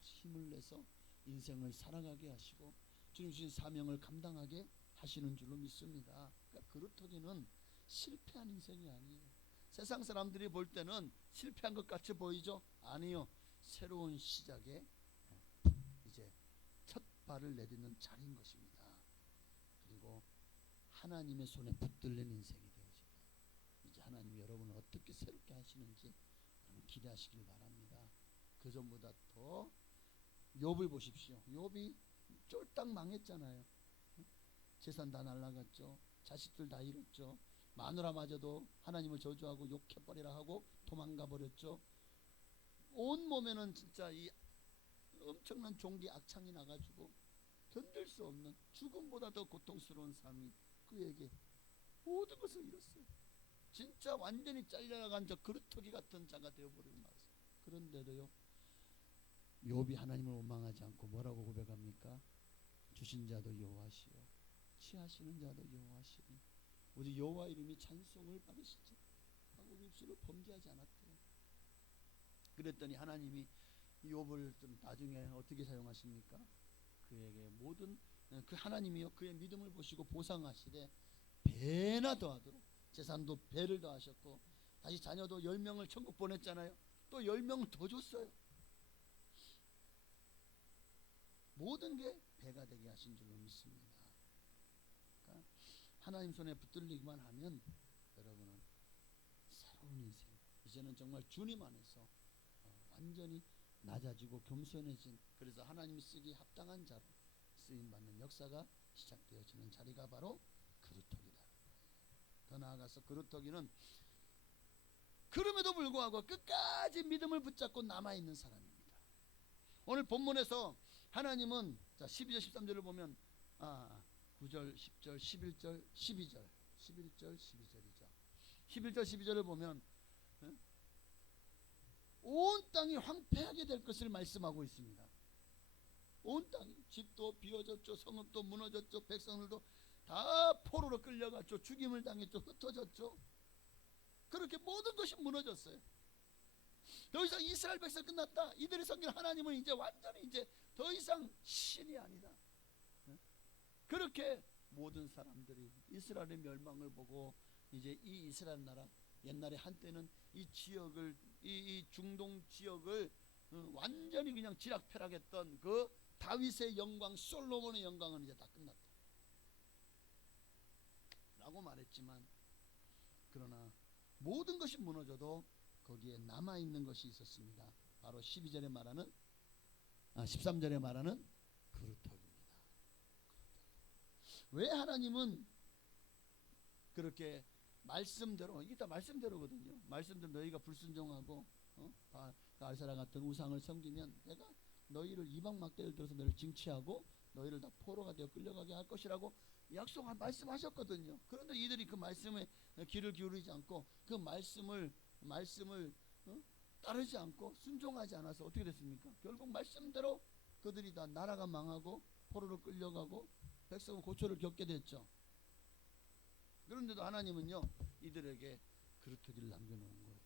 다시 힘을 내서 인생을 살아가게 하시고 주님 주신 사명을 감당하게 하시는 줄로 믿습니다. 그러니까 그루터기는 실패한 인생이 아니에요. 세상 사람들이 볼 때는 실패한 것 같이 보이죠? 아니요. 새로운 시작에 이제 첫 발을 내딛는 자리인 것입니다. 그리고 하나님의 손에 붙들린 인생이 되어집니다. 이제 하나님이 여러분을 어떻게 새롭게 하시는지 기대하시길 바랍니다. 그 전보다 더 욥을 보십시오. 욥이 쫄딱 망했잖아요. 재산 다 날라갔죠. 자식들 다 잃었죠. 마누라마저도 하나님을 저주하고 욕해버리라 하고 도망가 버렸죠. 온 몸에는 진짜 이 엄청난 종기 악창이 나가지고 견딜 수 없는 죽음보다 더 고통스러운 삶이 그에게 모든 것을 잃었어요. 진짜 완전히 잘려나간 저 그루터기 같은 자가 되어버리고 말았어요. 그런데도요 욥이 하나님을 원망하지 않고 뭐라고 고백합니까? 주신 자도 여호와시요 취하시는 자도 여호와시니 오직 여호와 이름이 찬송을 받으시죠 하고 입술을 범죄하지 않았대요. 그랬더니 하나님이 욥을 나중에 어떻게 사용하십니까? 그에게 모든 그 하나님이요 그의 믿음을 보시고 보상하시되 배나 더하도록 재산도 배를 더하셨고 다시 자녀도 10명을 천국 보냈잖아요. 또 10명을 더 줬어요. 모든 게 배가 되게 하신 줄로 믿습니다. 그러니까 하나님 손에 붙들리기만 하면 여러분은 새로운 인생, 이제는 정말 주님 안에서 완전히 낮아지고 겸손해진, 그래서 하나님이 쓰기 합당한 자로 쓰임받는 역사가 시작되어지는 자리가 바로 그루터기다. 더 나아가서 그루터기는 그럼에도 불구하고 끝까지 믿음을 붙잡고 남아있는 사람입니다. 오늘 본문에서 하나님은 자 12절 13절을 보면 9절 10절 11절 12절 11절 12절이죠. 11절 12절을 보면 온 땅이 황폐하게 될 것을 말씀하고 있습니다. 온 땅이, 집도 비워졌죠, 성읍도 무너졌죠, 백성들도 다 포로로 끌려갔죠, 죽임을 당했죠, 흩어졌죠. 그렇게 모든 것이 무너졌어요. 더 이상 이스라엘 백성 끝났다. 이들이 섬기는 하나님은 이제 완전히 이제 더 이상 신이 아니다. 그렇게 모든 사람들이 이스라엘의 멸망을 보고 이제 이 이스라엘 나라, 옛날에 한때는 이 지역을, 이 중동 지역을 완전히 그냥 지락펴락했던 그 다윗의 영광, 솔로몬의 영광은 이제 다 끝났다 라고 말했지만, 그러나 모든 것이 무너져도 거기에 남아있는 것이 있었습니다. 바로 12절에 말하는 13절에 말하는 그루터기입니다. 왜 하나님은 그렇게 말씀대로, 이게 다 말씀대로거든요. 말씀대로 너희가 불순종하고 바알세라 같은 우상을 섬기면 내가 너희를 이방 막대를 들어서 너희를 징치하고 너희를 다 포로가 되어 끌려가게 할 것이라고 말씀하셨거든요. 그런데 이들이 그 말씀에 귀를 기울이지 않고 그 말씀을 따르지 않고 순종하지 않아서 어떻게 됐습니까? 결국 말씀대로 그들이 다 나라가 망하고 포로로 끌려가고 백성은 고초를 겪게 됐죠. 그런데도 하나님은요, 이들에게 그루터기를 남겨놓은 거예요.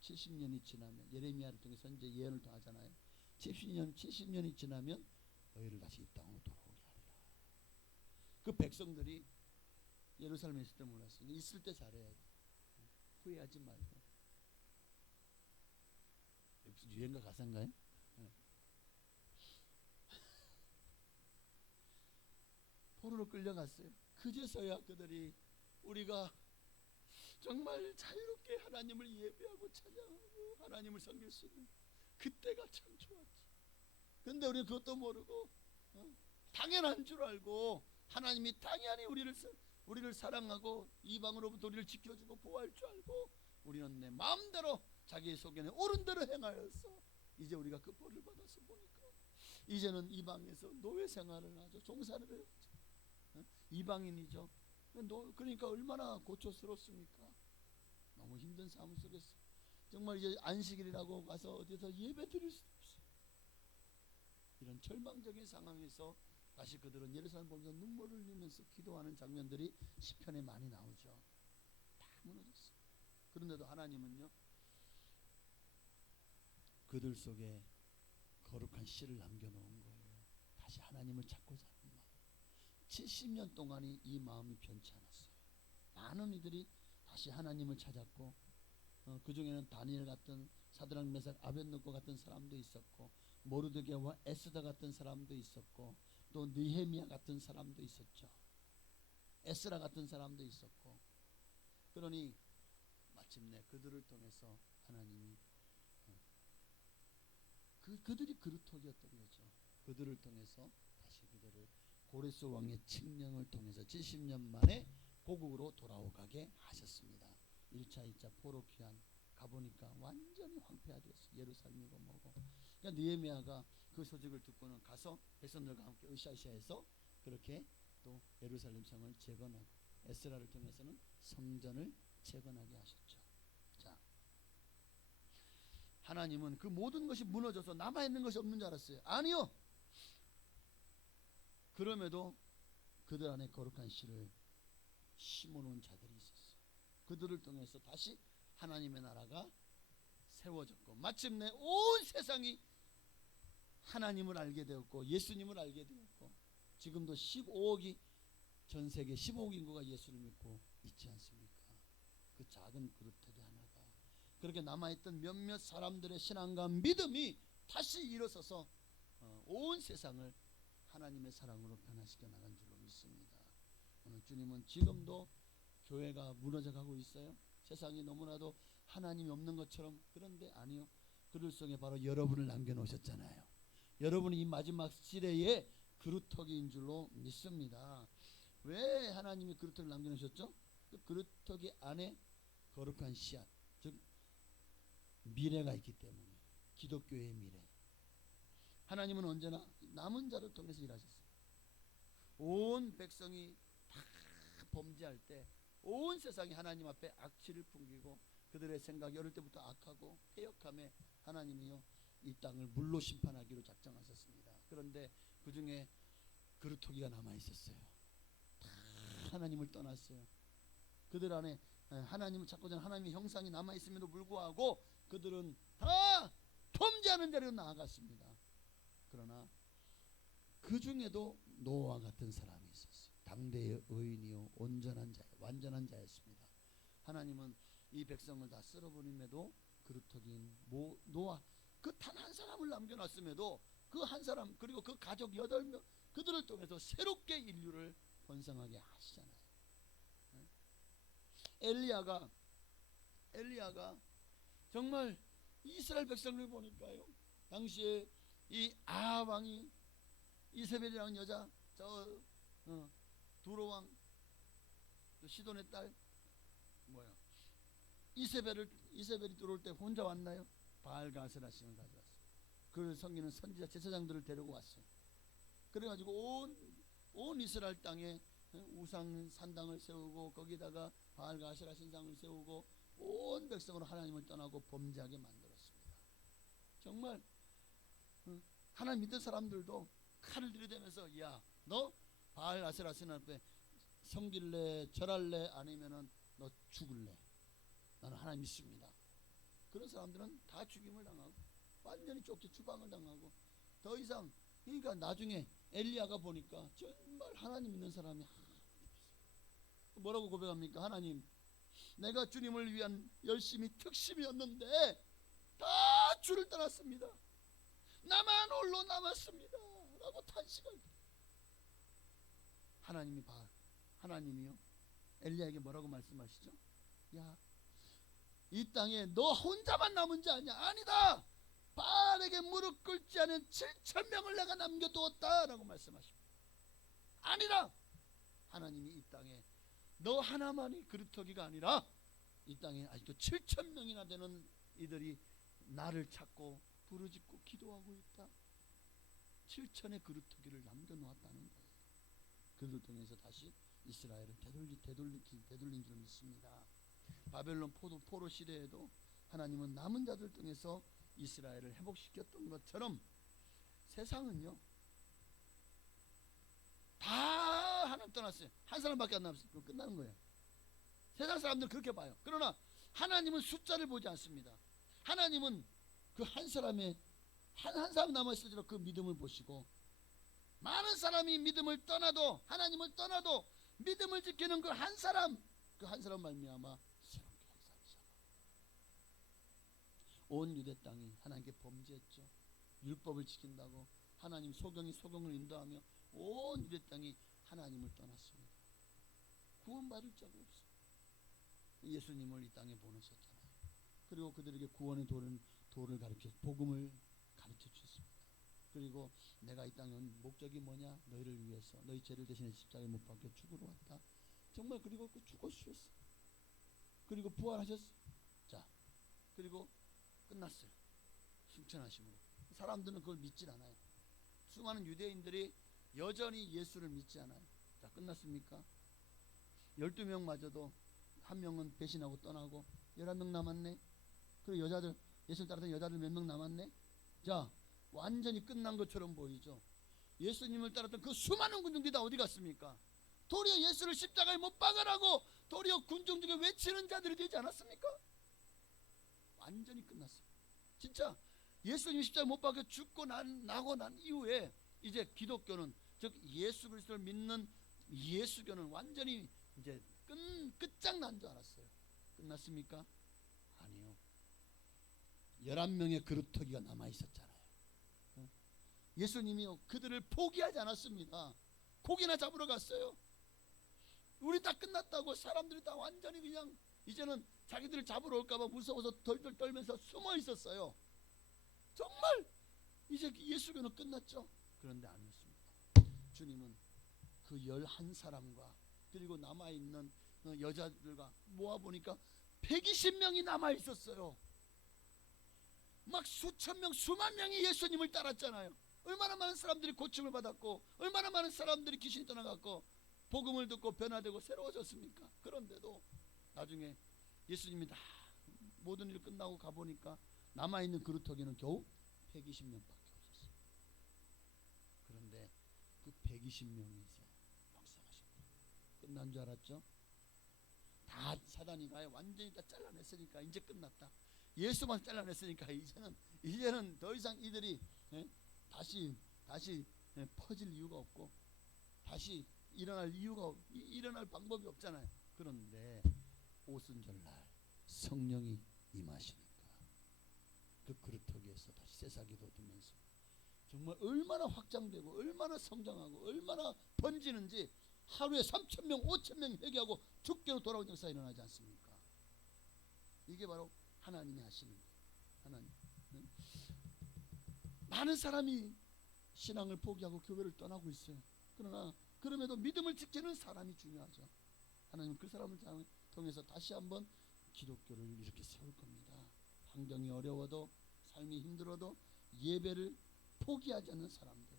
70년이 지나면, 예레미야를 통해 선제 예언을 또 하잖아요. 70년이 지나면 너희를 다시 이 땅으로 돌아오게 하리라. 그 백성들이 예루살렘에 있을 때 몰랐어요. 있을 때 잘해야 돼. 후회하지 말고. 무슨 유행가 가사인가요? 포로로 끌려갔어요. 그제서야 그들이 우리가 정말 자유롭게 하나님을 예배하고 찬양하고 하나님을 섬길 수 있는 그때가 참 좋았지. 근데 우리는 그것도 모르고 당연한 줄 알고 하나님이 당연히 우리를 사랑하고 이방으로부터 우리를 지켜주고 보호할 줄 알고 우리는 내 마음대로 자기 속에는 옳은 대로 행하여서 이제 우리가 그 벌을 받아서 보니까 이제는 이방에서 노예 생활을 하죠. 종살이를 해야죠. 이방인이죠. 그러니까 얼마나 고초스럽습니까? 너무 힘든 삶 속에서 정말 이제 안식일이라고 가서 어디서 예배 드릴 수 없어요. 이런 절망적인 상황에서 다시 그들은 예루살렘 보면서 눈물을 흘리면서 기도하는 장면들이 시편에 많이 나오죠. 다 무너졌어요. 그런데도 하나님은요, 그들 속에 거룩한 씨를 남겨놓은 거예요. 다시 하나님을 찾고자 하는 마음. 70년 동안이 이 마음이 변치 않았어요. 많은 이들이 다시 하나님을 찾았고 그 중에는 다니엘 같은, 사드락 메삭 아벳느고 같은 사람도 있었고, 모르드게와 에스더 같은 사람도 있었고, 또 느헤미야 같은 사람도 있었죠. 에스라 같은 사람도 있었고, 그러니 마침내 그들을 통해서 하나님이 그들이 그루터기였던 거죠. 그들을 통해서 다시 그들을 고레스 왕의 칙령을 통해서 70년 만에 고국으로 돌아오게 하셨습니다. 1차 2차 포로 귀환 가보니까 완전히 황폐화되었어요. 예루살렘이고 뭐고. 그러니까 느헤미야가 그 소식을 듣고는 가서 백성들과 함께 으쌰으쌰해서 그렇게 또 예루살렘 성을 재건하고, 에스라를 통해서는 성전을 재건하게 하셨죠. 자, 하나님은 그 모든 것이 무너져서 남아있는 것이 없는 줄 알았어요. 아니요. 그럼에도 그들 안에 거룩한 씨를 심어놓은 자들이 있었어요. 그들을 통해서 다시 하나님의 나라가 세워졌고, 마침내 온 세상이 하나님을 알게 되었고 예수님을 알게 되었고, 지금도 15억이, 전 세계 15억 인구가 예수를 믿고 있지 않습니까? 그 작은 그루터기 하나가 그렇게 남아있던 몇몇 사람들의 신앙과 믿음이 다시 일어서서 온 세상을 하나님의 사랑으로 변화시켜 나간 줄로 믿습니다. 오늘 주님은 지금도 교회가 무너져가고 있어요. 세상이 너무나도 하나님이 없는 것처럼. 그런데 아니요, 그들 속에 바로 여러분을 남겨놓으셨잖아요. 여러분이 이 마지막 시대에 그루터기인 줄로 믿습니다. 왜 하나님이 그루터기를 남겨놓으셨죠? 그 그루터기 안에 거룩한 씨앗, 즉 미래가 있기 때문에, 기독교의 미래. 하나님은 언제나 남은 자를 통해서 일하셨어요. 온 백성이 다 범죄할 때 온 세상이 하나님 앞에 악취를 풍기고 그들의 생각이 어릴 때부터 악하고 패역함에 하나님이요 이 땅을 물로 심판하기로 작정하셨습니다. 그런데 그 중에 그루터기가 남아 있었어요. 다 하나님을 떠났어요. 그들 안에 하나님을 찾고자 하는 하나님의 형상이 남아 있음에도 불구하고 그들은 다 범죄하는 자리로 나아갔습니다. 그러나 그 중에도 노아와 같은 사람이 있었어요. 당대의 의인이요 온전한 자, 완전한 자였습니다. 하나님은 이 백성을 다 쓸어버림에도 그루터기인 노아 그 단 한 사람을 남겨놨음에도 그 한 사람 그리고 그 가족 8명 그들을 통해서 새롭게 인류를 번성하게 하시잖아요. 엘리야가 정말 이스라엘 백성을 보니까요 당시에 이 아합 왕이 이세벨이라는 여자 두로 왕 시돈의 딸 이세벨이 들어올 때 혼자 왔나요? 바알과 아세라 신을 가져왔어요. 그를 섬기는 선지자 제사장들을 데리고 왔어요. 그래가지고 온 이스라엘 땅에 우상 산당을 세우고 거기다가 바알과 아세라 신상을 세우고 온 백성으로 하나님을 떠나고 범죄하게 만들었습니다. 정말 하나님 믿는 사람들도 칼을 들이대면서 야 너 바알 아세라 신 앞에 섬길래 절할래 아니면은 너 죽을래? 나는 하나님 믿습니다. 그런 사람들은 다 죽임을 당하고 완전히 쫓겨 추방을 당하고 더 이상 그러니까 나중에 엘리야가 보니까 정말 하나님 믿는 사람이 하나도 없어요. 뭐라고 고백합니까? 하나님 내가 주님을 위한 열심히 특심이었는데 다 주를 떠났습니다. 나만 홀로 남았습니다 라고 탄식을 하나님이요 엘리야에게 뭐라고 말씀하시죠? 야 이 땅에 너 혼자만 남은 자 아니야. 아니다. 바알에게 무릎 꿇지 않은 7,000명을 내가 남겨두었다 라고 말씀하십니다. 아니라 하나님이 이 땅에 너 하나만이 그루터기가 아니라 이 땅에 아직도 7,000명이나 되는 이들이 나를 찾고 부르짖고 기도하고 있다. 7,000의 그루터기를 남겨놓았다는 거예요. 그들 통해서 다시 이스라엘은 되돌린 줄 믿습니다. 바벨론 포로 시대에도 하나님은 남은 자들 통해서 이스라엘을 회복시켰던 것처럼 세상은요 다 하나님 떠났어요. 한 사람밖에 안 남았어요. 그럼 끝나는 거예요. 세상 사람들은 그렇게 봐요. 그러나 하나님은 숫자를 보지 않습니다. 하나님은 그 한 사람의 한 사람 남았을지라도 그 믿음을 보시고 많은 사람이 믿음을 떠나도 하나님을 떠나도 믿음을 지키는 그 한 사람 말미암아 새롭게 역사를 시작합니다. 온 유대 땅이 하나님께 범죄했죠. 율법을 지킨다고 하나님 소경을 인도하며 온 유대 땅이 하나님을 떠났습니다. 구원받을 자가 없어요. 예수님을 이 땅에 보내셨잖아요. 그리고 그들에게 구원의 도를 가르쳐 복음을 가르쳐 주셨습니다. 그리고 내가 이 땅에 온 목적이 뭐냐? 너희를 위해서 너희 죄를 대신해 십자가에 못 박혀 죽으러 왔다. 정말 그리고 그 죽으셨어. 그리고 부활하셨어. 자, 그리고 끝났어요. 승천하심으로. 사람들은 그걸 믿질 않아요. 수많은 유대인들이 여전히 예수를 믿지 않아요. 자, 끝났습니까? 12명마저도 한 명은 배신하고 떠나고 11명 남았네. 그리고 여자들 예수를 따르던 여자들 몇 명 남았네. 자, 완전히 끝난 것처럼 보이죠. 예수님을 따랐던 그 수많은 군중들이 다 어디 갔습니까? 도리어 예수를 십자가에 못 박으라고 도리어 군중 중에 외치는 자들이 되지 않았습니까? 완전히 끝났어요. 진짜 예수님이 십자가에 못 박혀 죽고 나고 난 이후에 이제 기독교는 즉 예수 그리스도를 믿는 예수교는 완전히 이제 끝장난 줄 알았어요. 끝났습니까? 아니요. 11명의 그루터기가 남아 있었잖아요. 예수님이요 그들을 포기하지 않았습니다. 고기나 잡으러 갔어요. 우리 다 끝났다고 사람들이 다 완전히 그냥 이제는 자기들을 잡으러 올까봐 무서워서 덜덜 떨면서 숨어 있었어요. 정말 이제 예수교는 끝났죠. 그런데 아니었습니다. 주님은 그 11사람과 그리고 남아있는 여자들과 모아보니까 120명이 남아있었어요. 막 수천 명 수만 명이 예수님을 따랐잖아요. 얼마나 많은 사람들이 고침을 받았고 얼마나 많은 사람들이 귀신이 떠나갔고 복음을 듣고 변화되고 새로워졌습니까? 그런데도 나중에 예수님이 다 모든 일 끝나고 가보니까 남아있는 그루터기는 겨우 120명밖에 없었어요. 그런데 그 120명이 이제 명상하셨다. 끝난 줄 알았죠? 다 사단이 가요. 완전히 다 잘라냈으니까 이제 끝났다. 예수만 잘라냈으니까 이제는 더 이상 이들이 다시 퍼질 이유가 없고 다시 일어날 방법이 없잖아요. 그런데 오순절날 성령이 임하시니까 그 그루터기에서 다시 새싹이 돋으면서 정말 얼마나 확장되고 얼마나 성장하고 얼마나 번지는지 하루에 3,000명 5,000명 회개하고 죽게로 돌아온 역사가 일어나지 않습니까? 이게 바로 하나님이 하시는 거예요. 하나님. 많은 사람이 신앙을 포기하고 교회를 떠나고 있어요. 그러나 그럼에도 믿음을 지키는 사람이 중요하죠. 하나님은 그 사람을 통해서 다시 한번 기독교를 이렇게 세울 겁니다. 환경이 어려워도 삶이 힘들어도 예배를 포기하지 않는 사람들,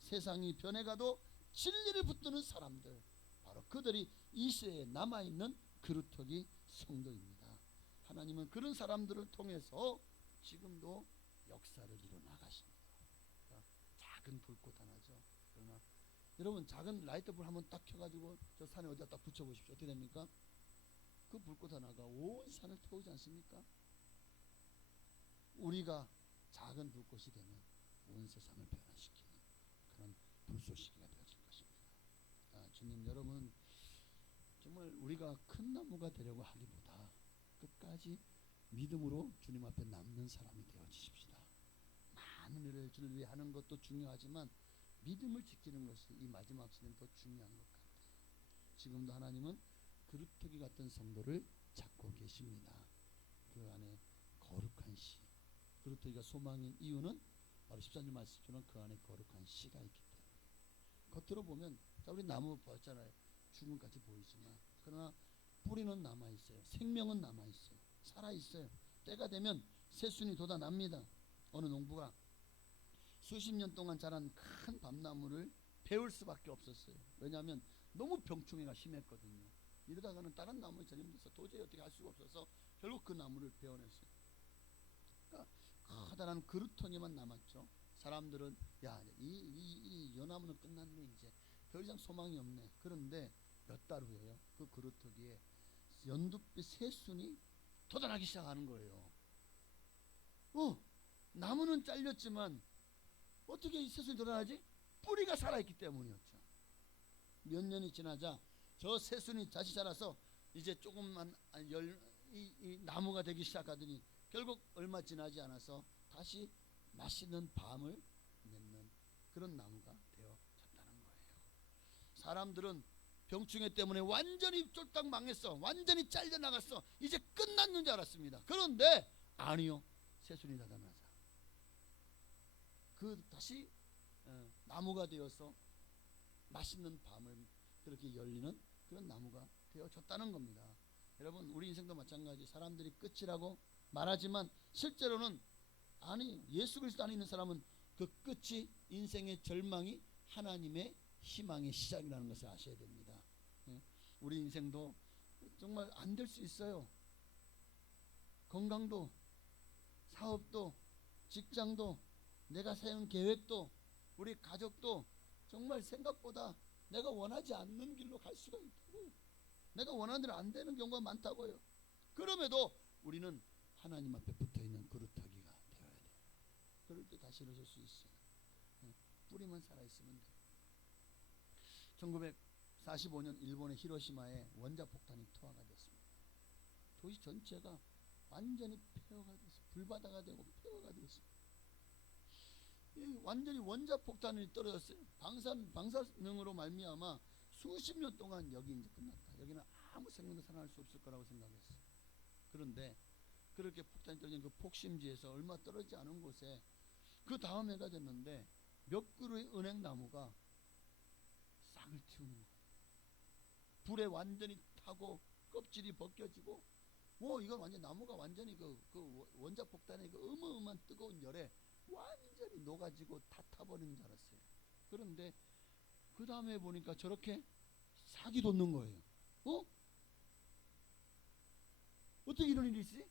세상이 변해가도 진리를 붙드는 사람들, 바로 그들이 이 시대에 남아있는 그루터기 성도입니다. 하나님은 그런 사람들을 통해서 지금도 역사를 이뤄나가십니다. 작은 불꽃 하나죠. 그러나 여러분 작은 라이트불 한번 딱 켜가지고 저 산에 어디다 딱 붙여보십시오. 어떻게 됩니까? 그 불꽃 하나가 온 산을 태우지 않습니까? 우리가 작은 불꽃이 되면 온 세상을 변화시키는 그런 불쏘시개가 되어질 것입니다. 주님, 여러분 정말 우리가 큰 나무가 되려고 하기보다 끝까지 믿음으로 주님 앞에 남는 사람이 되어지십시다. 많은 일을 주를 위해 하는 것도 중요하지만 믿음을 지키는 것이 이 마지막 시대는 더 중요한 것 같아요. 지금도 하나님은 그루터기 같은 성도를 찾고 계십니다. 그 안에 거룩한 씨, 그루터기가 소망인 이유는 바로 13절 말씀처럼 그 안에 거룩한 씨가 있기 때문에. 겉으로 보면 자 우리 나무 봤잖아요. 죽음까지 보이지만 그러나 뿌리는 남아있어요. 생명은 남아있어요. 살아있어요. 때가 되면 새순이 돋아납니다. 어느 농부가 수십 년 동안 자란 큰 밤나무를 베울 수밖에 없었어요. 왜냐하면 너무 병충해가 심했거든요. 이러다가는 다른 나무에 전염돼서 도저히 어떻게 할 수가 없어서 결국 그 나무를 베어냈어요. 그러니까 커다란 그루터기만 남았죠. 사람들은 이 연나무는 끝났네, 이제 더 이상 소망이 없네. 그런데 몇 달 후에요, 그 그루터기에 연두빛 새순이 돋아나기 시작하는 거예요. 나무는 잘렸지만 어떻게 이 새순이 돋아나지? 뿌리가 살아있기 때문이었죠. 몇 년이 지나자 저 새순이 다시 자라서 이제 조금만 이 나무가 되기 시작하더니 결국 얼마 지나지 않아서 다시 맛있는 밤을 맺는 그런 나무가 되어졌다는 거예요. 사람들은 병충해 때문에 완전히 쫄딱 망했어, 완전히 잘려나갔어, 이제 끝났는 줄 알았습니다. 그런데 아니요, 새순이 돋아나자 다시 나무가 되어서 맛있는 밤을 그렇게 열리는 그런 나무가 되어졌다는 겁니다. 여러분, 우리 인생도 마찬가지. 사람들이 끝이라고 말하지만 실제로는 아니, 예수 그리스도 안에 있는 사람은 그 끝이, 인생의 절망이 하나님의 희망의 시작이라는 것을 아셔야 됩니다. 우리 인생도 정말 안 될 수 있어요. 건강도, 사업도, 직장도, 내가 세운 계획도, 우리 가족도 정말 생각보다 내가 원하지 않는 길로 갈 수가 있다고요. 내가 원하는 대로 안 되는 경우가 많다고요. 그럼에도 우리는 하나님 앞에 붙어있는 그루터기가 되어야 돼요. 그럴 때 다시 일어설 수 있어요. 뿌리만 살아있으면 돼요. 1945년 일본의 히로시마에 원자폭탄이 투하가 됐습니다. 도시 전체가 완전히 폐허가 됐어요. 불바다가 되고 폐허가 되었습니다. 완전히 원자폭탄이 떨어졌어요. 방사능으로 말미암아 수십 년 동안 여기 이제 끝났다. 여기는 아무 생명도 살아날 수 없을 거라고 생각했어요. 그런데 그렇게 폭탄이 떨어진 그 폭심지에서 얼마 떨어지지 않은 곳에 그 다음 해가 됐는데 몇 그루의 은행나무가 싹을 틔우는 거예요. 불에 완전히 타고 껍질이 벗겨지고, 이건 완전 나무가 완전히 그 원자폭탄의 그 어마어마한 뜨거운 열에 완전히 녹아지고 다 타버리는 줄 알았어요. 그런데 그 다음에 보니까 저렇게 싹이 돋는 거예요. 어떻게 이런 일이 있지?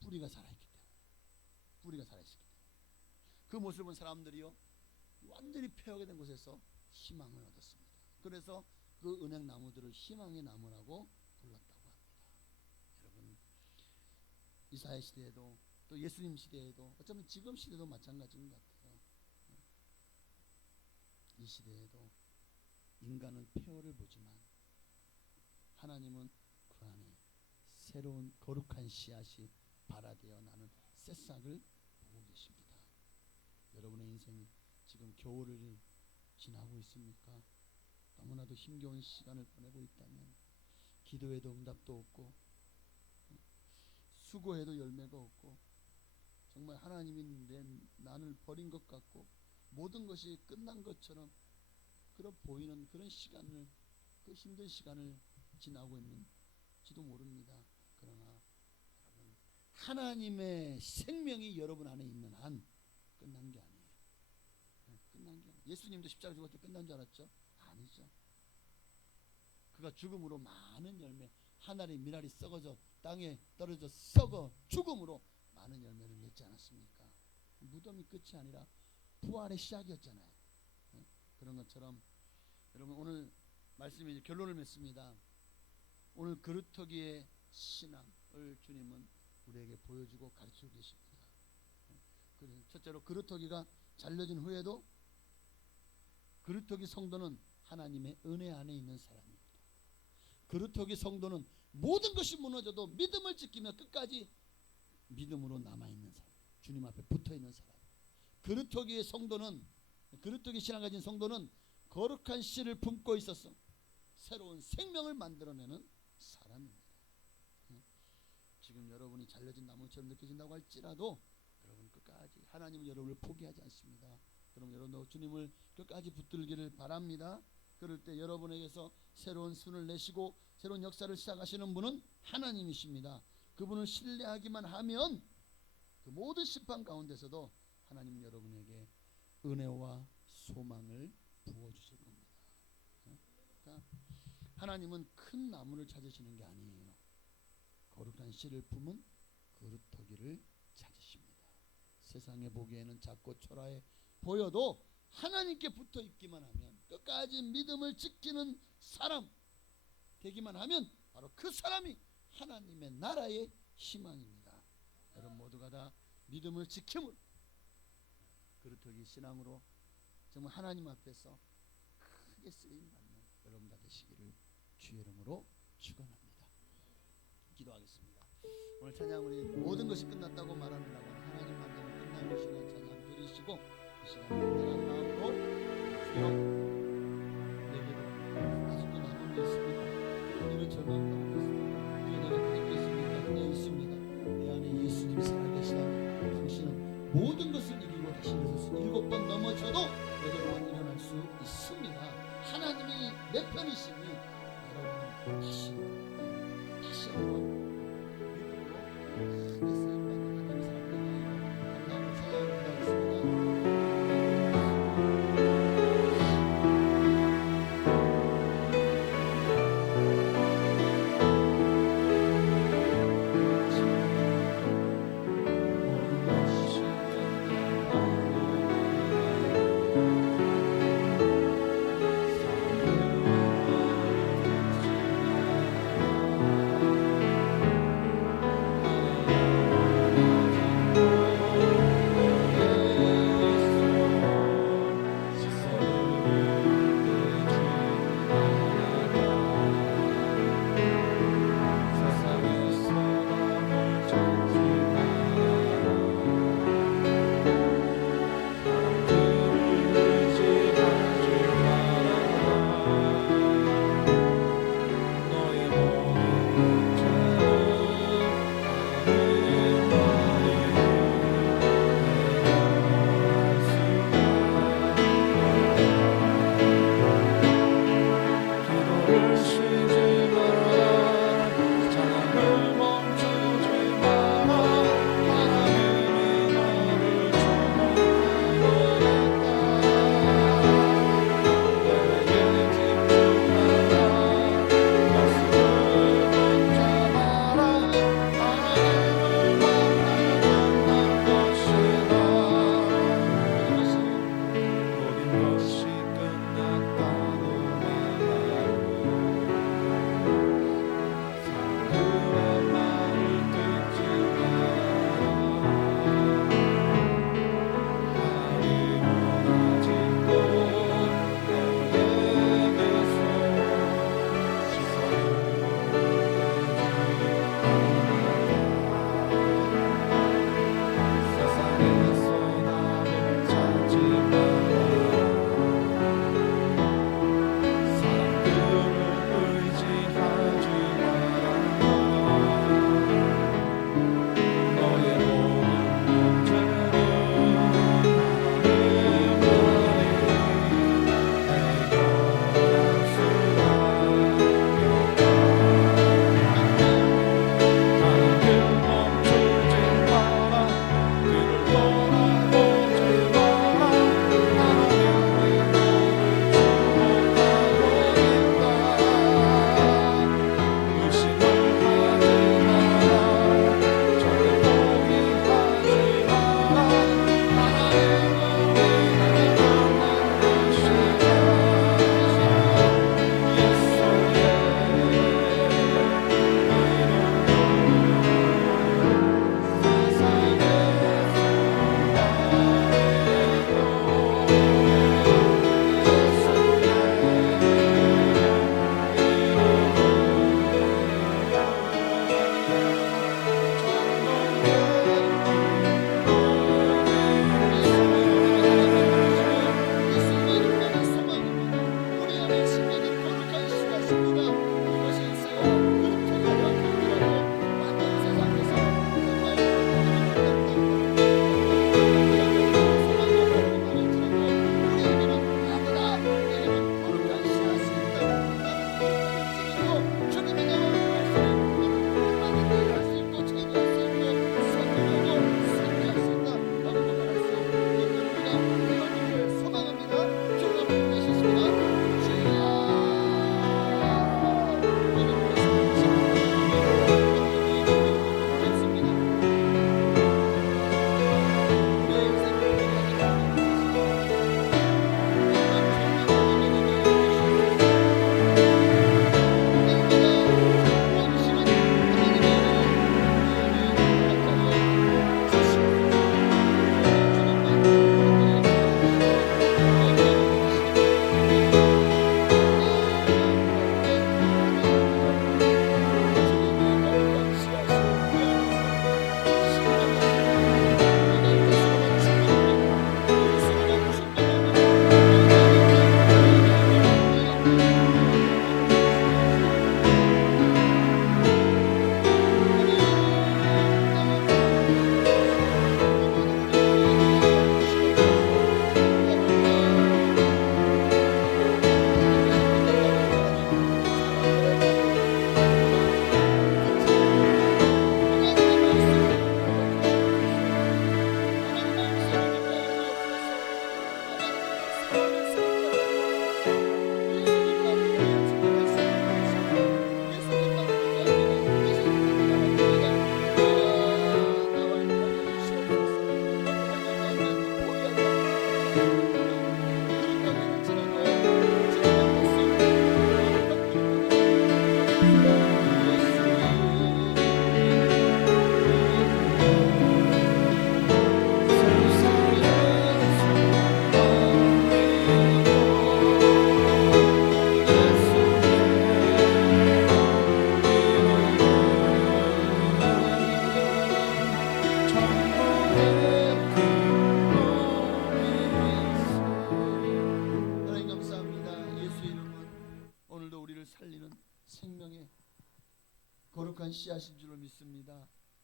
뿌리가 살아있기 때문에. 뿌리가 살아있기 때문에. 그 모습을 본 사람들이요, 완전히 폐허게 된 곳에서 희망을 얻었습니다. 그래서 그 은행나무들을 희망의 나무라고 불렀다고 합니다. 여러분, 이사야 시대에도 또 예수님 시대에도 어쩌면 지금 시대도 마찬가지인 것 같아요. 이 시대에도 인간은 폐허를 보지만 하나님은 그 안에 새로운 거룩한 씨앗이 발아되어 나는 새싹을 보고 계십니다. 여러분의 인생이 지금 겨울을 지나고 있습니까? 너무나도 힘겨운 시간을 보내고 있다면, 기도해도 응답도 없고 수고해도 열매가 없고, 정말 하나님이 나를 버린 것 같고 모든 것이 끝난 것처럼 그런 보이는 그런 시간을, 그 힘든 시간을 지나고 있는지도 모릅니다. 그러나 여러분, 하나님의 생명이 여러분 안에 있는 한 끝난 게 아니에요. 끝난 게 아니에요. 예수님도 십자가 죽을 때 끝난 줄 알았죠? 아니죠. 그가 죽음으로 많은 열매, 하늘의 미랄이 썩어져 땅에 떨어져 썩어 죽음으로 많은 열매를 맺지 않았습니까? 무덤이 끝이 아니라 부활의 시작이었잖아요. 그런 것처럼 여러분, 오늘 말씀이 이제 결론을 맺습니다. 오늘 그루터기의 신앙을 주님은 우리에게 보여주고 가르치고 계십니다. 그래서 첫째로 그루터기가 잘려진 후에도 그루터기 성도는 하나님의 은혜 안에 있는 사람입니다. 그루터기 성도는 모든 것이 무너져도 믿음을 지키며 끝까지 믿음으로 남아있는 사람, 주님 앞에 붙어있는 사람. 그루터기의 성도는, 그루터기 신앙 가진 성도는 거룩한 씨를 품고 있어서 새로운 생명을 만들어내는 사람입니다. 지금 여러분이 잘려진 나무처럼 느껴진다고 할지라도 여러분 끝까지 하나님은 여러분을 포기하지 않습니다. 그럼 여러분도 주님을 끝까지 붙들기를 바랍니다. 그럴 때 여러분에게서 새로운 순을 내시고 새로운 역사를 시작하시는 분은 하나님이십니다. 그분을 신뢰하기만 하면 그 모든 심판 가운데서도 하나님은 여러분에게 은혜와 소망을 부어주실 겁니다. 그러니까 하나님은 큰 나무를 찾으시는 게 아니에요. 거룩한 씨를 품은 그루터기를 찾으십니다. 세상에 보기에는 작고 초라해 보여도 하나님께 붙어 있기만 하면, 끝까지 믿음을 지키는 사람 되기만 하면 바로 그 사람이 하나님의 나라의 희망입니다. 여러분 모두가 다 믿음을 지킴으로 그루터기 신앙으로 정말 하나님 앞에서 크게 쓰임받는 여러분 다 되시기를 주의 이름으로 축원합니다. 기도하겠습니다. 오늘 찬양, 우리 모든 것이 끝났다고 말하느라고 하나님 만나는 끝난 것이라는 찬양 드리시고, 이 시간에 간절한 마음으로 주여, 내게도 아직도 남은 게 있습니다. 이런 절망하고 있습니다. 주여, 내가 가지고 있습니까? 네, 있습니다. 내 안에 예수님이 살아계시다면 당신은 모든 것을 이기고 다시 일어서서 7번 넘어져도 8번 일어날 수 있습니다. 하나님이 내 편이시니 여러분 다시 한번 믿음으로 크게 쓰임받는 하나님의 사람 되기를 감사하고 찬양합니다. 주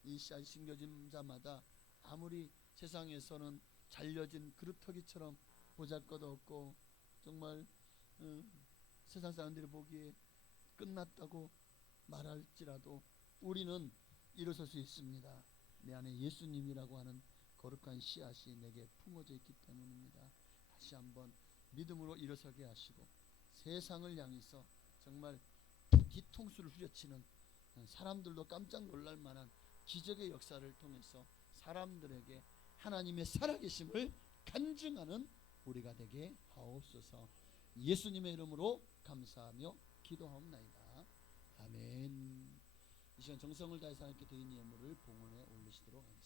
이 씨앗이 심겨진 자마다 아무리 세상에서는 잘려진 그루터기처럼 보잘것없고 정말 세상 사람들이 보기에 끝났다고 말할지라도 우리는 일어설 수 있습니다. 내 안에 예수님이라고 하는 거룩한 씨앗이 내게 품어져 있기 때문입니다. 다시 한번 믿음으로 일어서게 하시고 세상을 향해서 정말 뒤통수를 후려치는 사람들도 깜짝 놀랄 만한 기적의 역사를 통해서 사람들에게 하나님의 살아계심을 간증하는 우리가 되게 하옵소서. 예수님의 이름으로 감사하며 기도하옵나이다. 아멘. 이 시간 정성을 다해서 하나님께 드린 예물을 봉헌에 올리시도록 하겠습니다.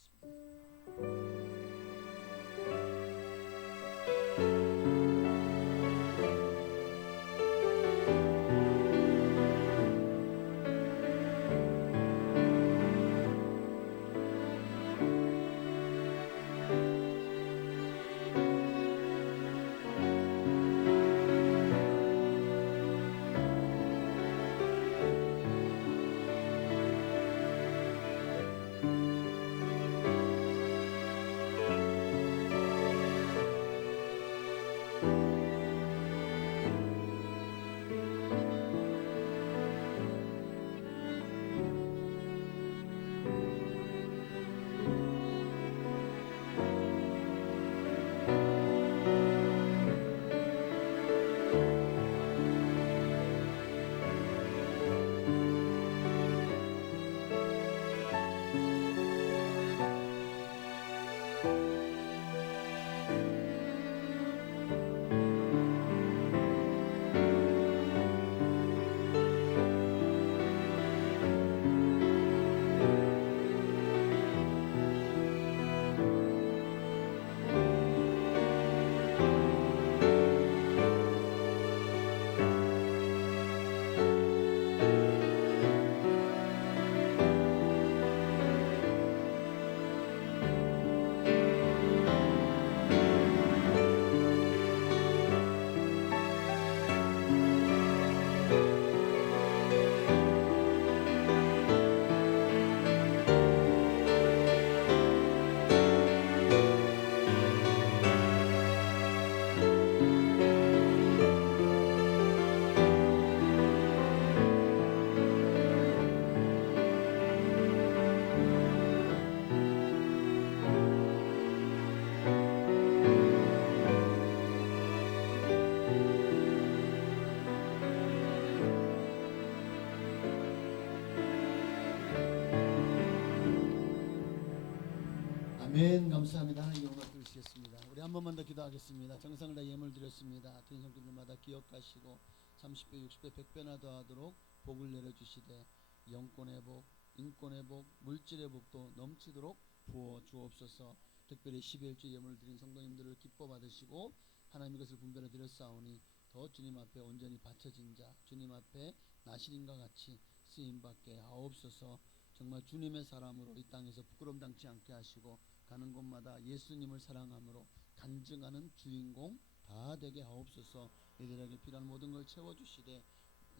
아멘. 감사합니다. 하나님 영광 드리시겠습니다. 우리 한 번만 더 기도하겠습니다. 정성을 다 예물 드렸습니다. 드린 성도들마다 기억하시고 30배 60배 100배나 더하도록 복을 내려주시되 영권의 복, 인권의 복, 물질의 복도 넘치도록 부어 주옵소서. 특별히 12일주 예물을 드린 성도님들을 기뻐 받으시고 하나님의 것을 분별해 드렸사오니 더 주님 앞에 온전히 바쳐진 자, 주님 앞에 나시린과 같이 쓰임받게 하옵소서. 정말 주님의 사람으로 이 땅에서 부끄럼 당치 않게 하시고 가는 곳마다 예수님을 사랑함으로 간증하는 주인공 다 되게 하옵소서. 이들에게 필요한 모든 걸 채워주시되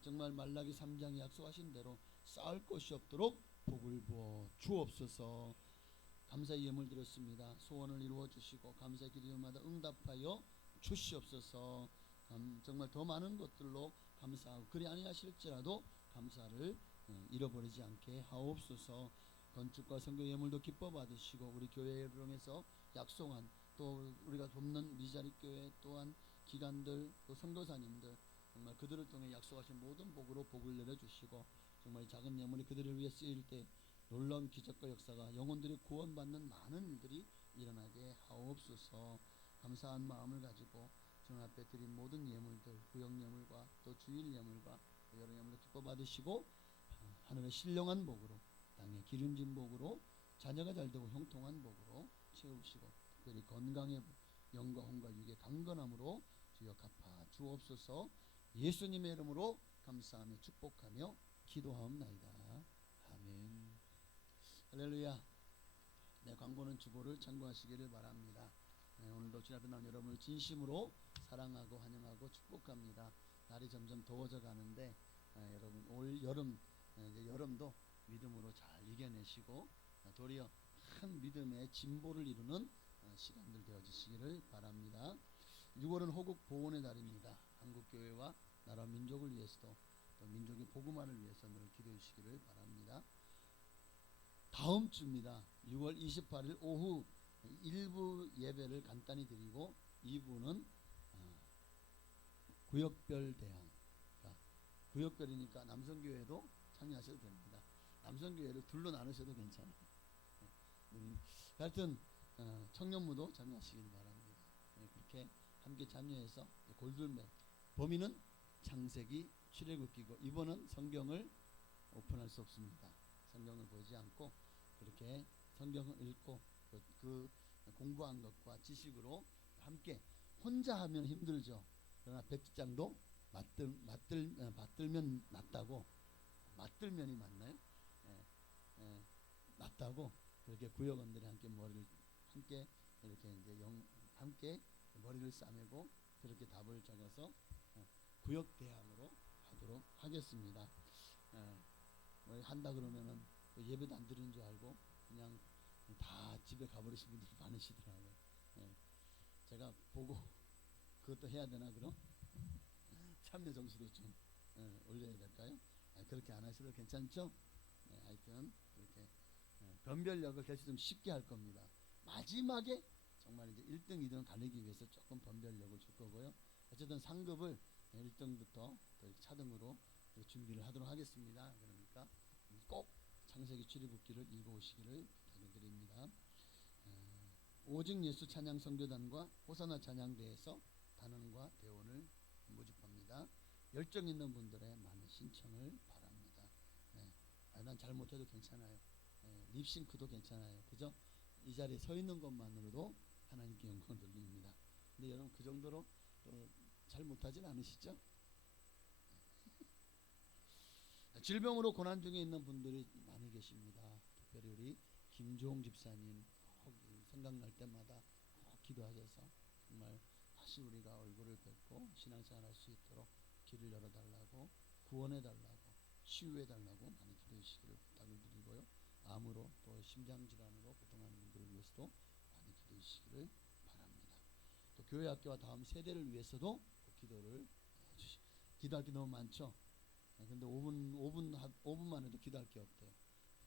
정말 말라기 3장에 약속하신 대로 쌓을 것이 없도록 복을 부어 주옵소서. 감사의 예물 드렸습니다. 소원을 이루어 주시고 감사의 기도마다 응답하여 주시옵소서. 정말 더 많은 것들로 감사하고 그리 아니하실지라도 감사를 잃어버리지 않게 하옵소서. 건축과 선교 예물도 기뻐 받으시고 우리 교회를 통해서 약속한 또 우리가 돕는 미자리 교회 또한 기관들 또 선교사님들 정말 그들을 통해 약속하신 모든 복으로 복을 내려주시고 정말 작은 예물이 그들을 위해 쓰일 때 놀라운 기적과 역사가 영혼들이 구원받는 많은 일들이 일어나게 하옵소서. 감사한 마음을 가지고 주님 앞에 드린 모든 예물들 구역 예물과 또 주일 예물과 여러 예물을 기뻐 받으시고 하늘의 신령한 복으로 땅에 기름진 복으로 자녀가 잘되고 형통한 복으로 채우시고 특별히 건강의 복 영과 혼과 육의 강건함으로 주여 갚아 주옵소서. 예수님의 이름으로 감사하며 축복하며 기도하옵나이다. 아멘. 할렐루야. 네, 광고는 주보를 참고하시기를 바랍니다. 네, 오늘도 주님 앞에 나온 여러분을 진심으로 사랑하고 환영하고 축복합니다. 날이 점점 더워져 가는데 여러분 올 여름 이제 여름도 믿음으로 잘 이겨내시고 도리어 큰 믿음의 진보를 이루는 시간들 되어지시기를 바랍니다. 6월은 호국 보훈의 달입니다. 한국교회와 나라 민족을 위해서도 또 민족의 복음화를 위해서 늘 기도해 주시기를 바랍니다. 다음 주입니다. 6월 28일 오후 1부 예배를 간단히 드리고 2부는 구역별 대항. 구역별이니까 남성교회도 참여하셔도 됩니다. 남성교회를 둘로 나누셔도 괜찮아요. 하여튼 청년부도 참여하시길 바랍니다. 그렇게 함께 참여해서 골든벨, 범위는 창세기 출애굽기고, 이번은 성경을 오픈할 수 없습니다. 성경을 보지 않고 그렇게 성경을 읽고 그 공부한 것과 지식으로 함께, 혼자 하면 힘들죠. 그러나 백지장도 맞들면 낫다고, 맞들면이 맞나요? 낫다고, 그렇게 구역원들이 함께 이렇게 이제 함께 머리를 싸매고 그렇게 답을 적어서 구역 대항으로 하도록 하겠습니다. 한다 그러면은 예배도 안 드리는 줄 알고 그냥 다 집에 가버리신 분들이 많으시더라고요. 제가 보고 그것도 해야 되나 그럼? 참여 점수도 좀 올려야 될까요? 그렇게 안 하셔도 괜찮죠? 하여튼 그렇게 변별력을 그래서 좀 쉽게 할 겁니다. 마지막에 정말 이제 1등, 2등 가리기 위해서 조금 변별력을 줄 거고요. 어쨌든 상급을 1등부터 차등으로 준비를 하도록 하겠습니다. 그러니까 꼭 창세기 출애굽기를 읽어오시기를 부탁드립니다. 오직 예수 찬양 선교단과 호사나 찬양대에서 단원과 대원을 모집합니다. 열정 있는 분들의 많은 신청을 바랍니다. 난 잘 못해도 괜찮아요. 립싱크도 괜찮아요. 그죠? 이 자리에 서 있는 것만으로도 하나님께 영광을 돌립니다. 근데 여러분 그 정도로 잘 못하진 않으시죠? 질병으로 고난 중에 있는 분들이 많이 계십니다. 특별히 우리 김종홍 집사님 꼭 생각날 때마다 꼭 기도하셔서 정말 다시 우리가 얼굴을 뵙고 신앙생활할 수 있도록 길을 열어달라고, 구원해달라고, 치유해달라고 많이 기도해 주시기를 부탁을 드리고요. 암으로 또 심장질환으로 고통하는 분들을 위해서도 많이 기도해 주시기를 바랍니다. 또 교회 학교와 다음 세대를 위해서도 기도를 해주시고, 기도할 게 너무 많죠. 근데 5분만 해도 기도할 게 없대요.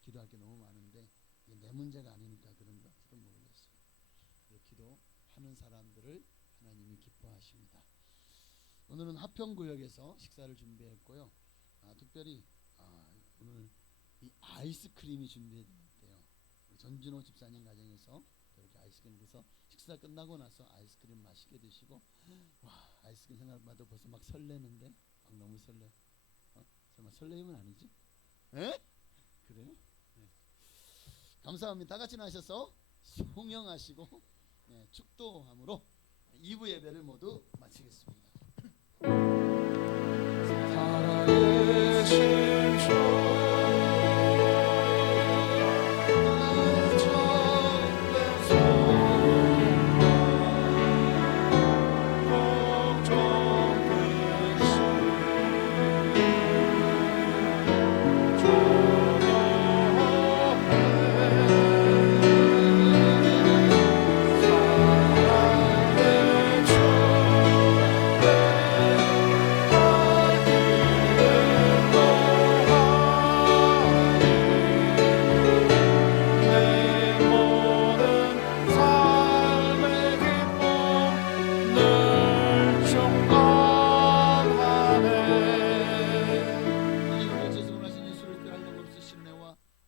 기도할 게 너무 많은데 이게 내 문제가 아니니까 그런 것도 모르겠어요. 기도하는 사람들을 하나님이 기뻐하십니다. 오늘은 하평구역에서 식사를 준비했고요. 특별히 오늘 이 아이스크림이 준비됐대요. 전진호 집사님 가정에서 이렇게 아이스크림, 그래서 식사 끝나고 나서 아이스크림 맛있게 드시고, 와, 아이스크림 생각봐도 벌써 막 설레는데 막 너무 설레. 설마 설레임은 아니지? 에? 그래요? 네. 감사합니다. 다 같이 나셔서 송영하시고 축도함으로 2부 예배를 모두 마치겠습니다.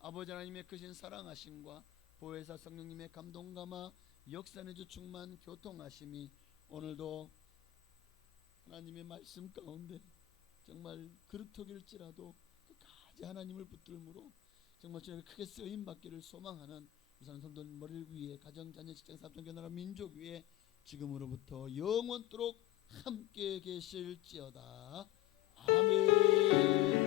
아버지 하나님의 크신 사랑하심과 보혜사 성령님의 감동감화 역사의 주 충만 교통하심이 오늘도 하나님의 말씀 가운데 정말 그릇톡일지라도 끝까지 하나님을 붙들므로 정말 저희가 크게 쓰임받기를 소망하는 우선 성도 머리를 위해 가정, 자녀, 직장, 사업장, 나라, 민족 위에 지금으로부터 영원토록 함께 계실지어다. 아멘.